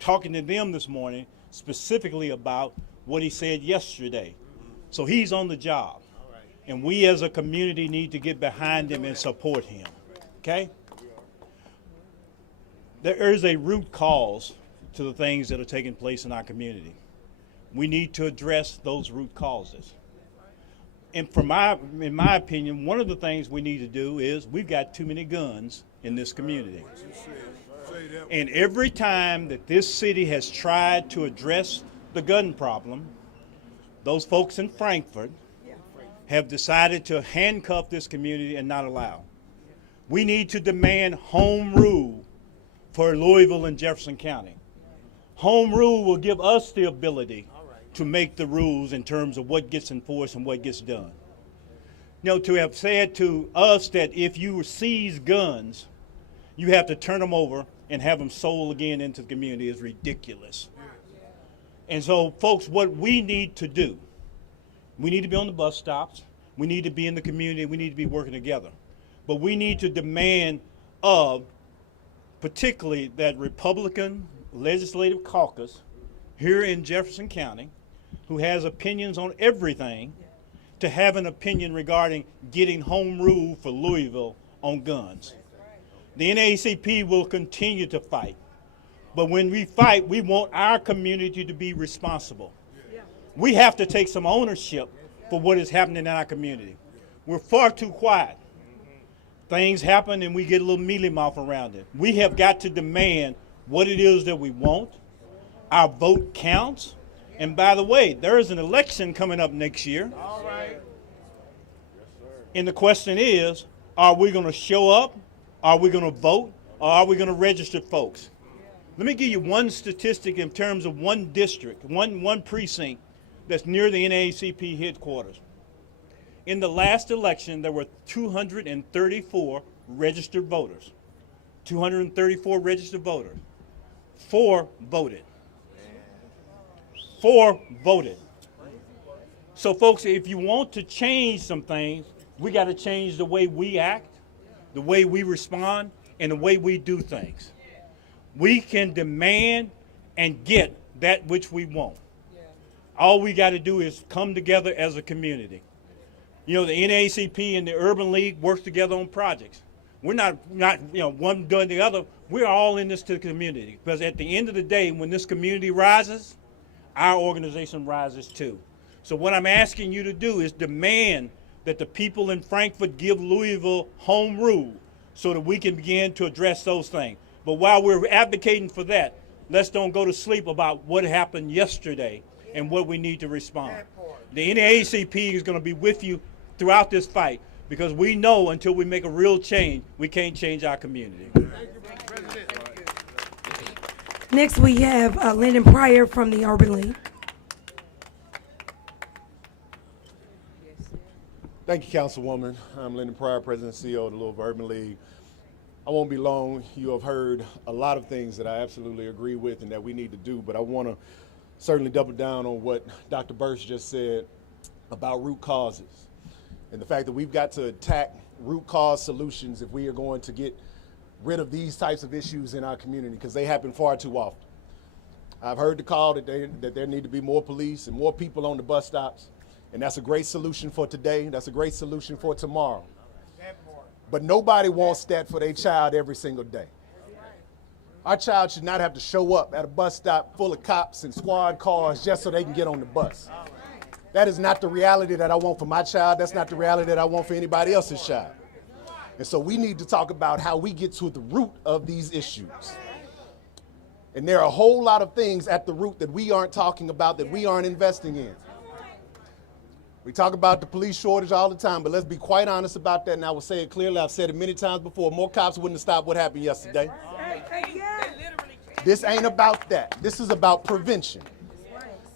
talking to them this morning specifically about what he said yesterday. So he's on the job. And we as a community need to get behind him and support him, okay? There is a root cause to the things that are taking place in our community. We need to address those root causes. And in my opinion, one of the things we need to do is we've got too many guns in this community. And every time that this city has tried to address the gun problem, those folks in Frankfurt have decided to handcuff this community and not allow. We need to demand home rule for Louisville and Jefferson County. Home rule will give us the ability to make the rules in terms of what gets enforced and what gets done. You know, to have said to us that if you seize guns, you have to turn them over and have them sold again into the community is ridiculous. And so, folks, what we need to do, we need to be on the bus stops, we need to be in the community, we need to be working together. But we need to demand of, particularly that Republican legislative caucus here in Jefferson County, who has opinions on everything, to have an opinion regarding getting home rule for Louisville on guns. The NAACP will continue to fight. But when we fight, we want our community to be responsible. We have to take some ownership for what is happening in our community. We're far too quiet. Things happen and we get a little mealy mouth around it. We have got to demand what it is that we want. Our vote counts. And by the way, there is an election coming up next year. All right. And the question is, are we going to show up? Are we going to vote? Or are we going to register folks? Let me give you one statistic in terms of one district, one precinct that's near the NAACP headquarters. In the last election, there were 234 registered voters. 234 registered voters. 4 voted. 4 voted. So, folks, if you want to change some things, we got to change the way we act, the way we respond, and the way we do things. We can demand and get that which we want. All we got to do is come together as a community. You know, the NAACP and the Urban League work together on projects. We're not one doing the other. We're all in this to the community. Because at the end of the day, when this community rises, our organization rises too. So what I'm asking you to do is demand that the people in Frankfort give Louisville home rule so that we can begin to address those things. But while we're advocating for that, let's don't go to sleep about what happened yesterday and what we need to respond. The NAACP is going to be with you throughout this fight because we know until we make a real change, we can't change our community. Next, we have Lyndon Pryor from the Urban League. Thank you, Councilwoman. I'm Lyndon Pryor, President and CEO of the Louisville Urban League. I won't be long. You have heard a lot of things that I absolutely agree with and that we need to do, but I want to certainly double down on what Dr. Burst just said about root causes and the fact that we've got to attack root cause solutions if we are going to get rid of these types of issues in our community because they happen far too often. I've heard the call that there need to be more police and more people on the bus stops, and that's a great solution for today. That's a great solution for tomorrow. But nobody wants that for their child every single day. Our child should not have to show up at a bus stop full of cops and squad cars just so they can get on the bus. That is not the reality that I want for my child. That's not the reality that I want for anybody else's child. And so we need to talk about how we get to the root of these issues. And there are a whole lot of things at the root that we aren't talking about, that we aren't investing in. We talk about the police shortage all the time, but let's be quite honest about that, and I will say it clearly. I've said it many times before. More cops wouldn't have stopped what happened yesterday. This ain't about that. This is about prevention.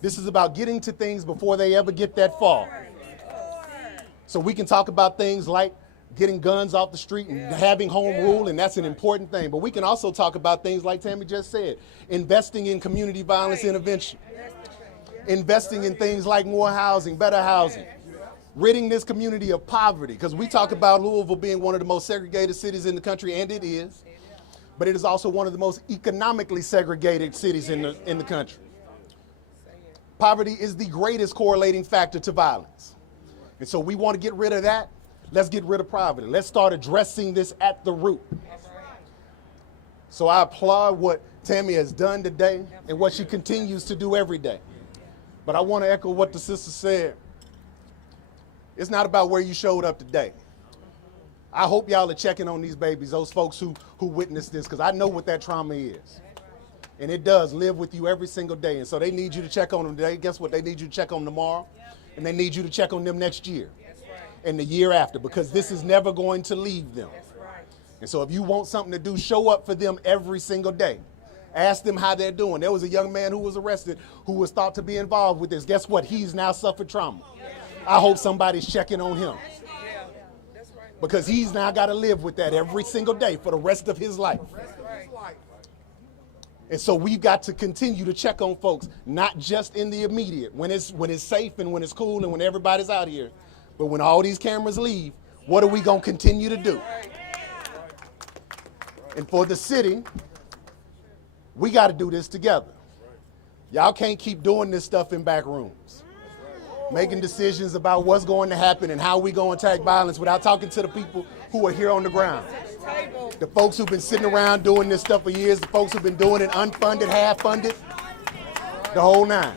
This is about getting to things before they ever get that far. So we can talk about things like getting guns off the street and having home rule, and that's an important thing. But we can also talk about things like Tammy just said, investing in community violence intervention, investing in things like more housing, better housing, ridding this community of poverty, because we talk about Louisville being one of the most segregated cities in the country, and it is, but it is also one of the most economically segregated cities in the country. Poverty is the greatest correlating factor to violence. And so we want to get rid of that. Let's get rid of poverty. Let's start addressing this at the root. So I applaud what Tammy has done today and what she continues to do every day. But I want to echo what the sister said. It's not about where you showed up today. I hope y'all are checking on these babies, those folks who witnessed this, because I know what that trauma is. And it does live with you every single day. And so they need you to check on them today. Guess what? They need you to check on them tomorrow. And they need you to check on them next year and the year after, because this is never going to leave them. And so if you want something to do, show up for them every single day. Ask them how they're doing. There was a young man who was arrested who was thought to be involved with this. Guess what? He's now suffered trauma. I hope somebody's checking on him, because he's now got to live with that every single day for the rest of his life. And so we've got to continue to check on folks, not just in the immediate, when it's safe and when it's cool and when everybody's out here, but when all these cameras leave, what are we going to continue to do? And for the city, we got to do this together. Y'all can't keep doing this stuff in back rooms, making decisions about what's going to happen and how we going to attack violence without talking to the people who are here on the ground. The folks who've been sitting around doing this stuff for years, the folks who've been doing it unfunded, half-funded, the whole nine.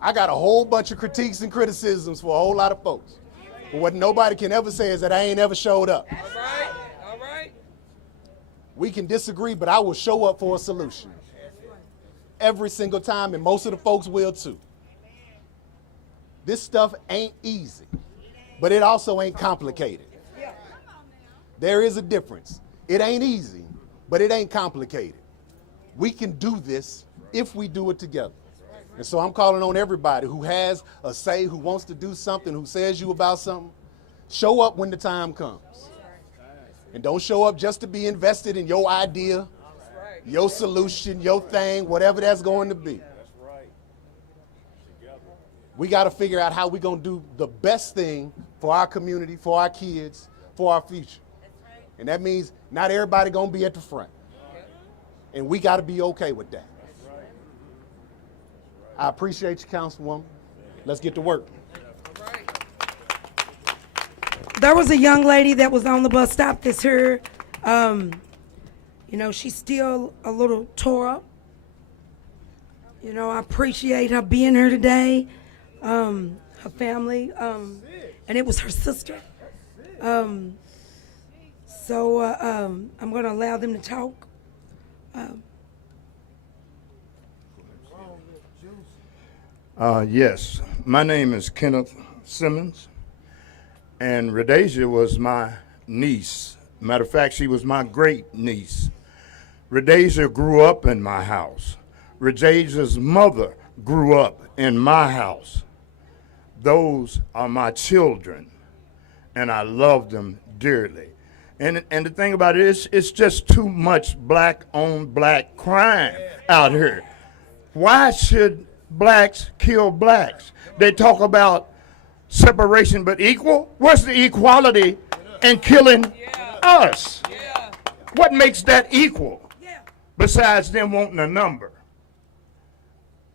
I got a whole bunch of critiques and criticisms for a whole lot of folks. But what nobody can ever say is that I ain't ever showed up. All right. We can disagree, but I will show up for a solution. Every single time, and most of the folks will too. This stuff ain't easy, but it also ain't complicated. There is a difference. It ain't easy, but it ain't complicated. We can do this if we do it together. And so I'm calling on everybody who has a say, who wants to do something, who says you about something, show up when the time comes. And don't show up just to be invested in your idea, your solution, your thing, whatever that's going to be. We got to figure out how we're going to do the best thing for our community, for our kids, for our future. And that means not everybody going to be at the front. And we got to be okay with that. I appreciate you, Councilwoman. Let's get to work. There was a young lady that was on the bus stop that's here. She's still a little tore up. I appreciate her being here today, her family, and it was her sister. So I'm going to allow them to talk. Yes, my name is Kenneth Simmons, and Rhodesia was my niece. Matter of fact, she was my great niece. Rhodesia grew up in my house. Rhodesia's mother grew up in my house. Those are my children, and I love them dearly. And the thing about it is, it's just too much black on black crime out here. Why should blacks kill blacks? They talk about separation but equal. What's the equality in killing us? What makes that equal besides them wanting a number?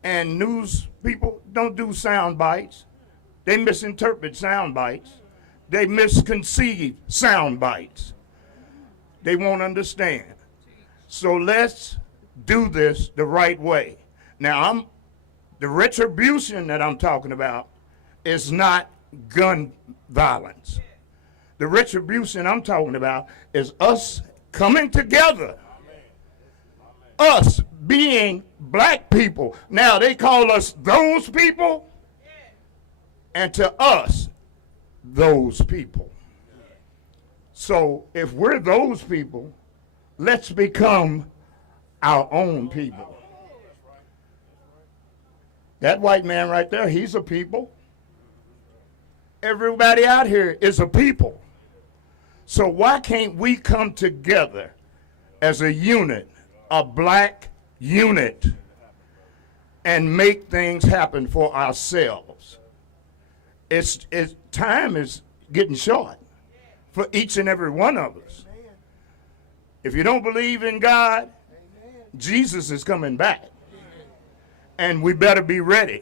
And news people don't do sound bites. They misinterpret sound bites. They misconceive sound bites. They won't understand. So let's do this the right way. Now, the retribution that I'm talking about is not gun violence. The retribution I'm talking about is us coming together. Us being black people. Now, they call us those people, and to us, those people. So if we're those people, let's become our own people. That white man right there, he's a people. Everybody out here is a people. So why can't we come together as a unit, a black unit, and make things happen for ourselves? Time is getting short for each and every one of us. If you don't believe in God, Jesus is coming back. And we better be ready.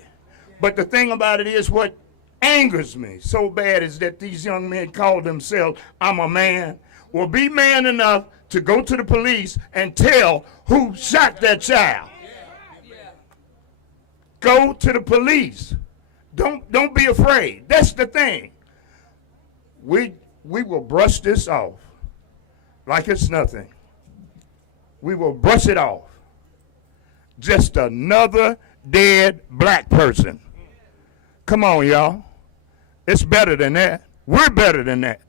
But the thing about it is, what angers me so bad is that these young men call themselves, I'm a man. Well, be man enough to go to the police and tell who shot that child. Go to the police. Don't be afraid. That's the thing. We will brush this off like it's nothing. We will brush it off. Just another dead black person. Come on, y'all. It's better than that. We're better than that.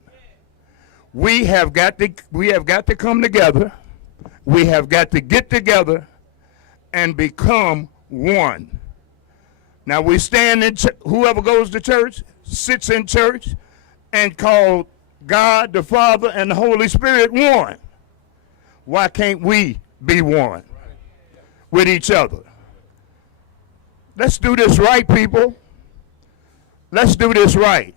We have got to come together. We have got to get together and become one. Now we stand in whoever goes to church sits in church and call God the Father and the Holy Spirit one. Why can't we be one with each other? Let's do this right, people. Let's do this right.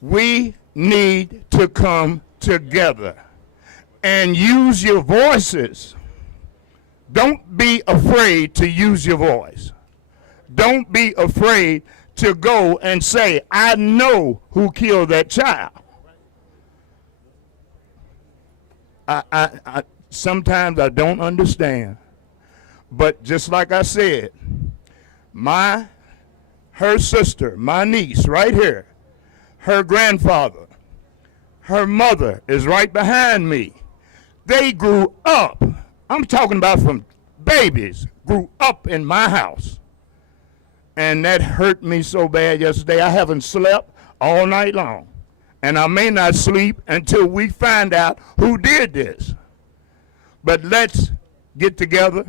We need to come together and use your voices. Don't be afraid to use your voice. Don't be afraid to go and say, I know who killed that child. Sometimes I don't understand. But just like I said, her sister, my niece right here, her grandfather, her mother is right behind me. They grew up, I'm talking about from babies, grew up in my house. And that hurt me so bad yesterday. I haven't slept all night long. And I may not sleep until we find out who did this. But let's get together,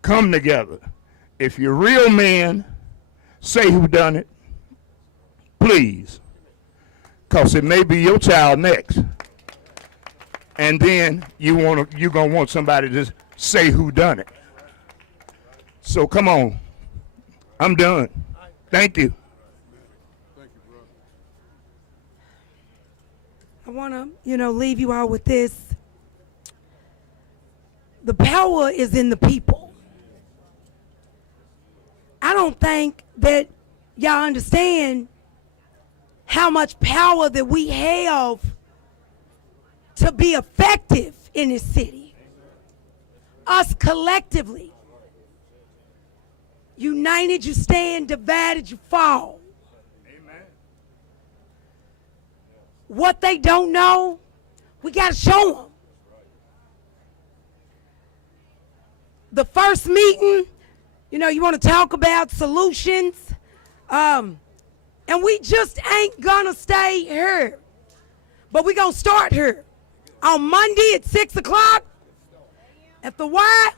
come together. If you're real men, say who done it, please. Because it may be your child next. And then you're going to want somebody to say who done it. So come on. I'm done. Thank you. I want to, leave you all with this. The power is in the people. I don't think that y'all understand how much power that we have to be effective in this city. Us collectively. United you stand, divided you fall. Amen. What they don't know, we got to show them. The first meeting, you want to talk about solutions, and we just ain't gonna stay here. But we gonna start here. On Monday at 6 o'clock, at the Y,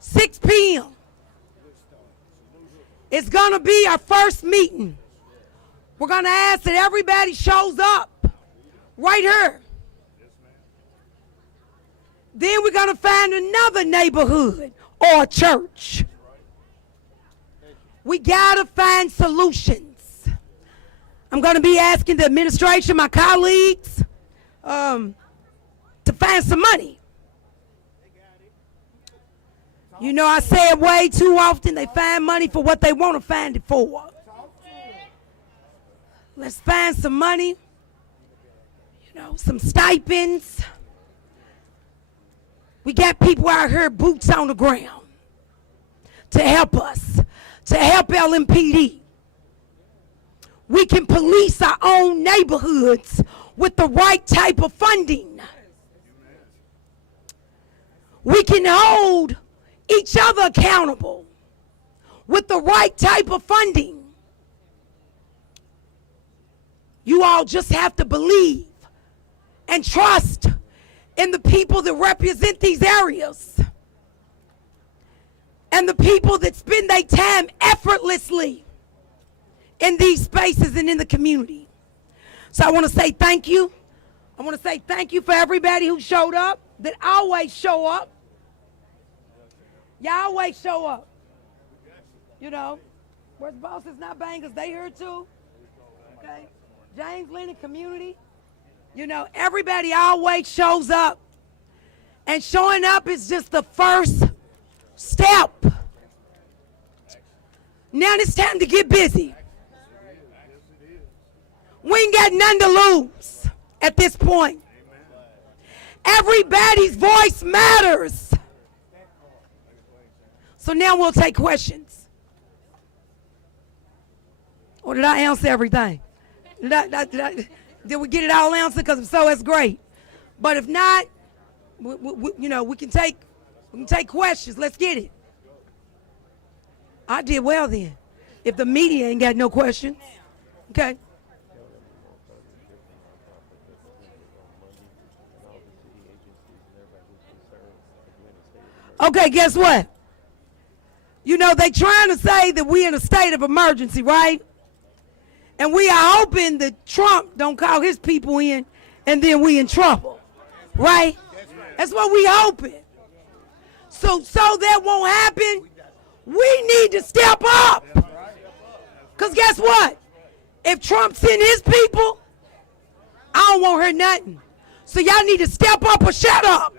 6 p.m. It's gonna be our first meeting. We're gonna ask that everybody shows up right here. Then we're gonna find another neighborhood or a church. We gotta find solutions. I'm gonna be asking the administration, my colleagues, to find some money. I say it way too often, they find money for what they want to find it for. Let's find some money, some stipends. We got people out here, boots on the ground, to help us, to help LMPD. We can police our own neighborhoods with the right type of funding. We can hold each other accountable with the right type of funding. You all just have to believe and trust in the people that represent these areas and the people that spend their time effortlessly in these spaces and in the community. So I want to say thank you. I want to say thank you for everybody who showed up, that always show up. Y'all always show up. Where's Bosses Not Bangers? They here too. Okay. James Lennon Community. Everybody always shows up. And showing up is just the first step. Now it's time to get busy. We ain't got nothing to lose at this point. Everybody's voice matters. So now we'll take questions. Or did I answer everything? Did we get it all answered? Because if so, that's great. But if not, we can take questions. Let's get it. I did well then. If the media ain't got no questions, okay. Okay, guess what? You know, they trying to say that we in a state of emergency, right? And we are hoping that Trump don't call his people in and then we in trouble, right? That's what we hoping. So that won't happen, we need to step up. Because guess what? If Trump send his people, I don't want to hear nothing. So y'all need to step up or shut up.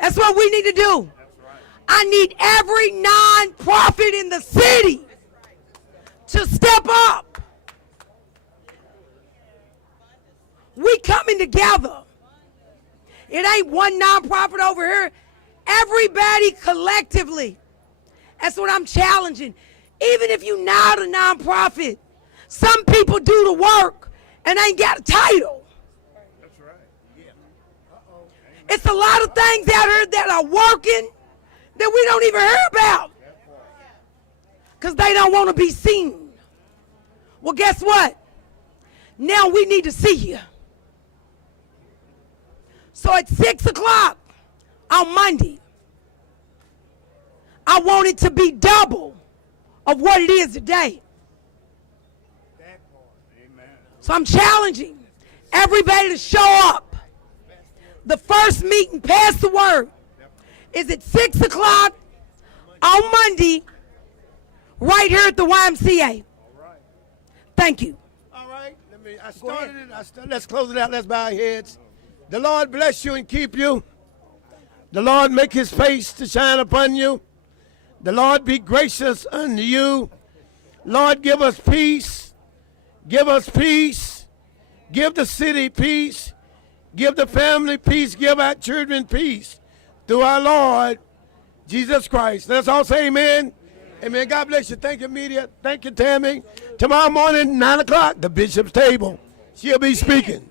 That's what we need to do. I need every non-profit in the city to step up. We coming together. It ain't one non-profit over here. Everybody collectively. That's what I'm challenging. Even if you're not a non-profit, some people do the work and ain't got a title. That's right. Yeah. It's a lot of things out here that are working that we don't even hear about because they don't want to be seen. Well, guess what? Now we need to see you. So at 6 o'clock on Monday, I want it to be double of what it is today. So I'm challenging everybody to show up. The first meeting, pass the word, is at 6 o'clock on Monday, right here at the YMCA. Thank you. All right. Let's close it out. Let's bow our heads. The Lord bless you and keep you. The Lord make his face to shine upon you. The Lord be gracious unto you. Lord, give us peace. Give us peace. Give the city peace. Give the family peace. Give our children peace. Through our Lord, Jesus Christ. Let's all say amen. Amen. God bless you. Thank you, media. Thank you, Tammy. Tomorrow morning, 9 o'clock, the bishop's table. She'll be speaking.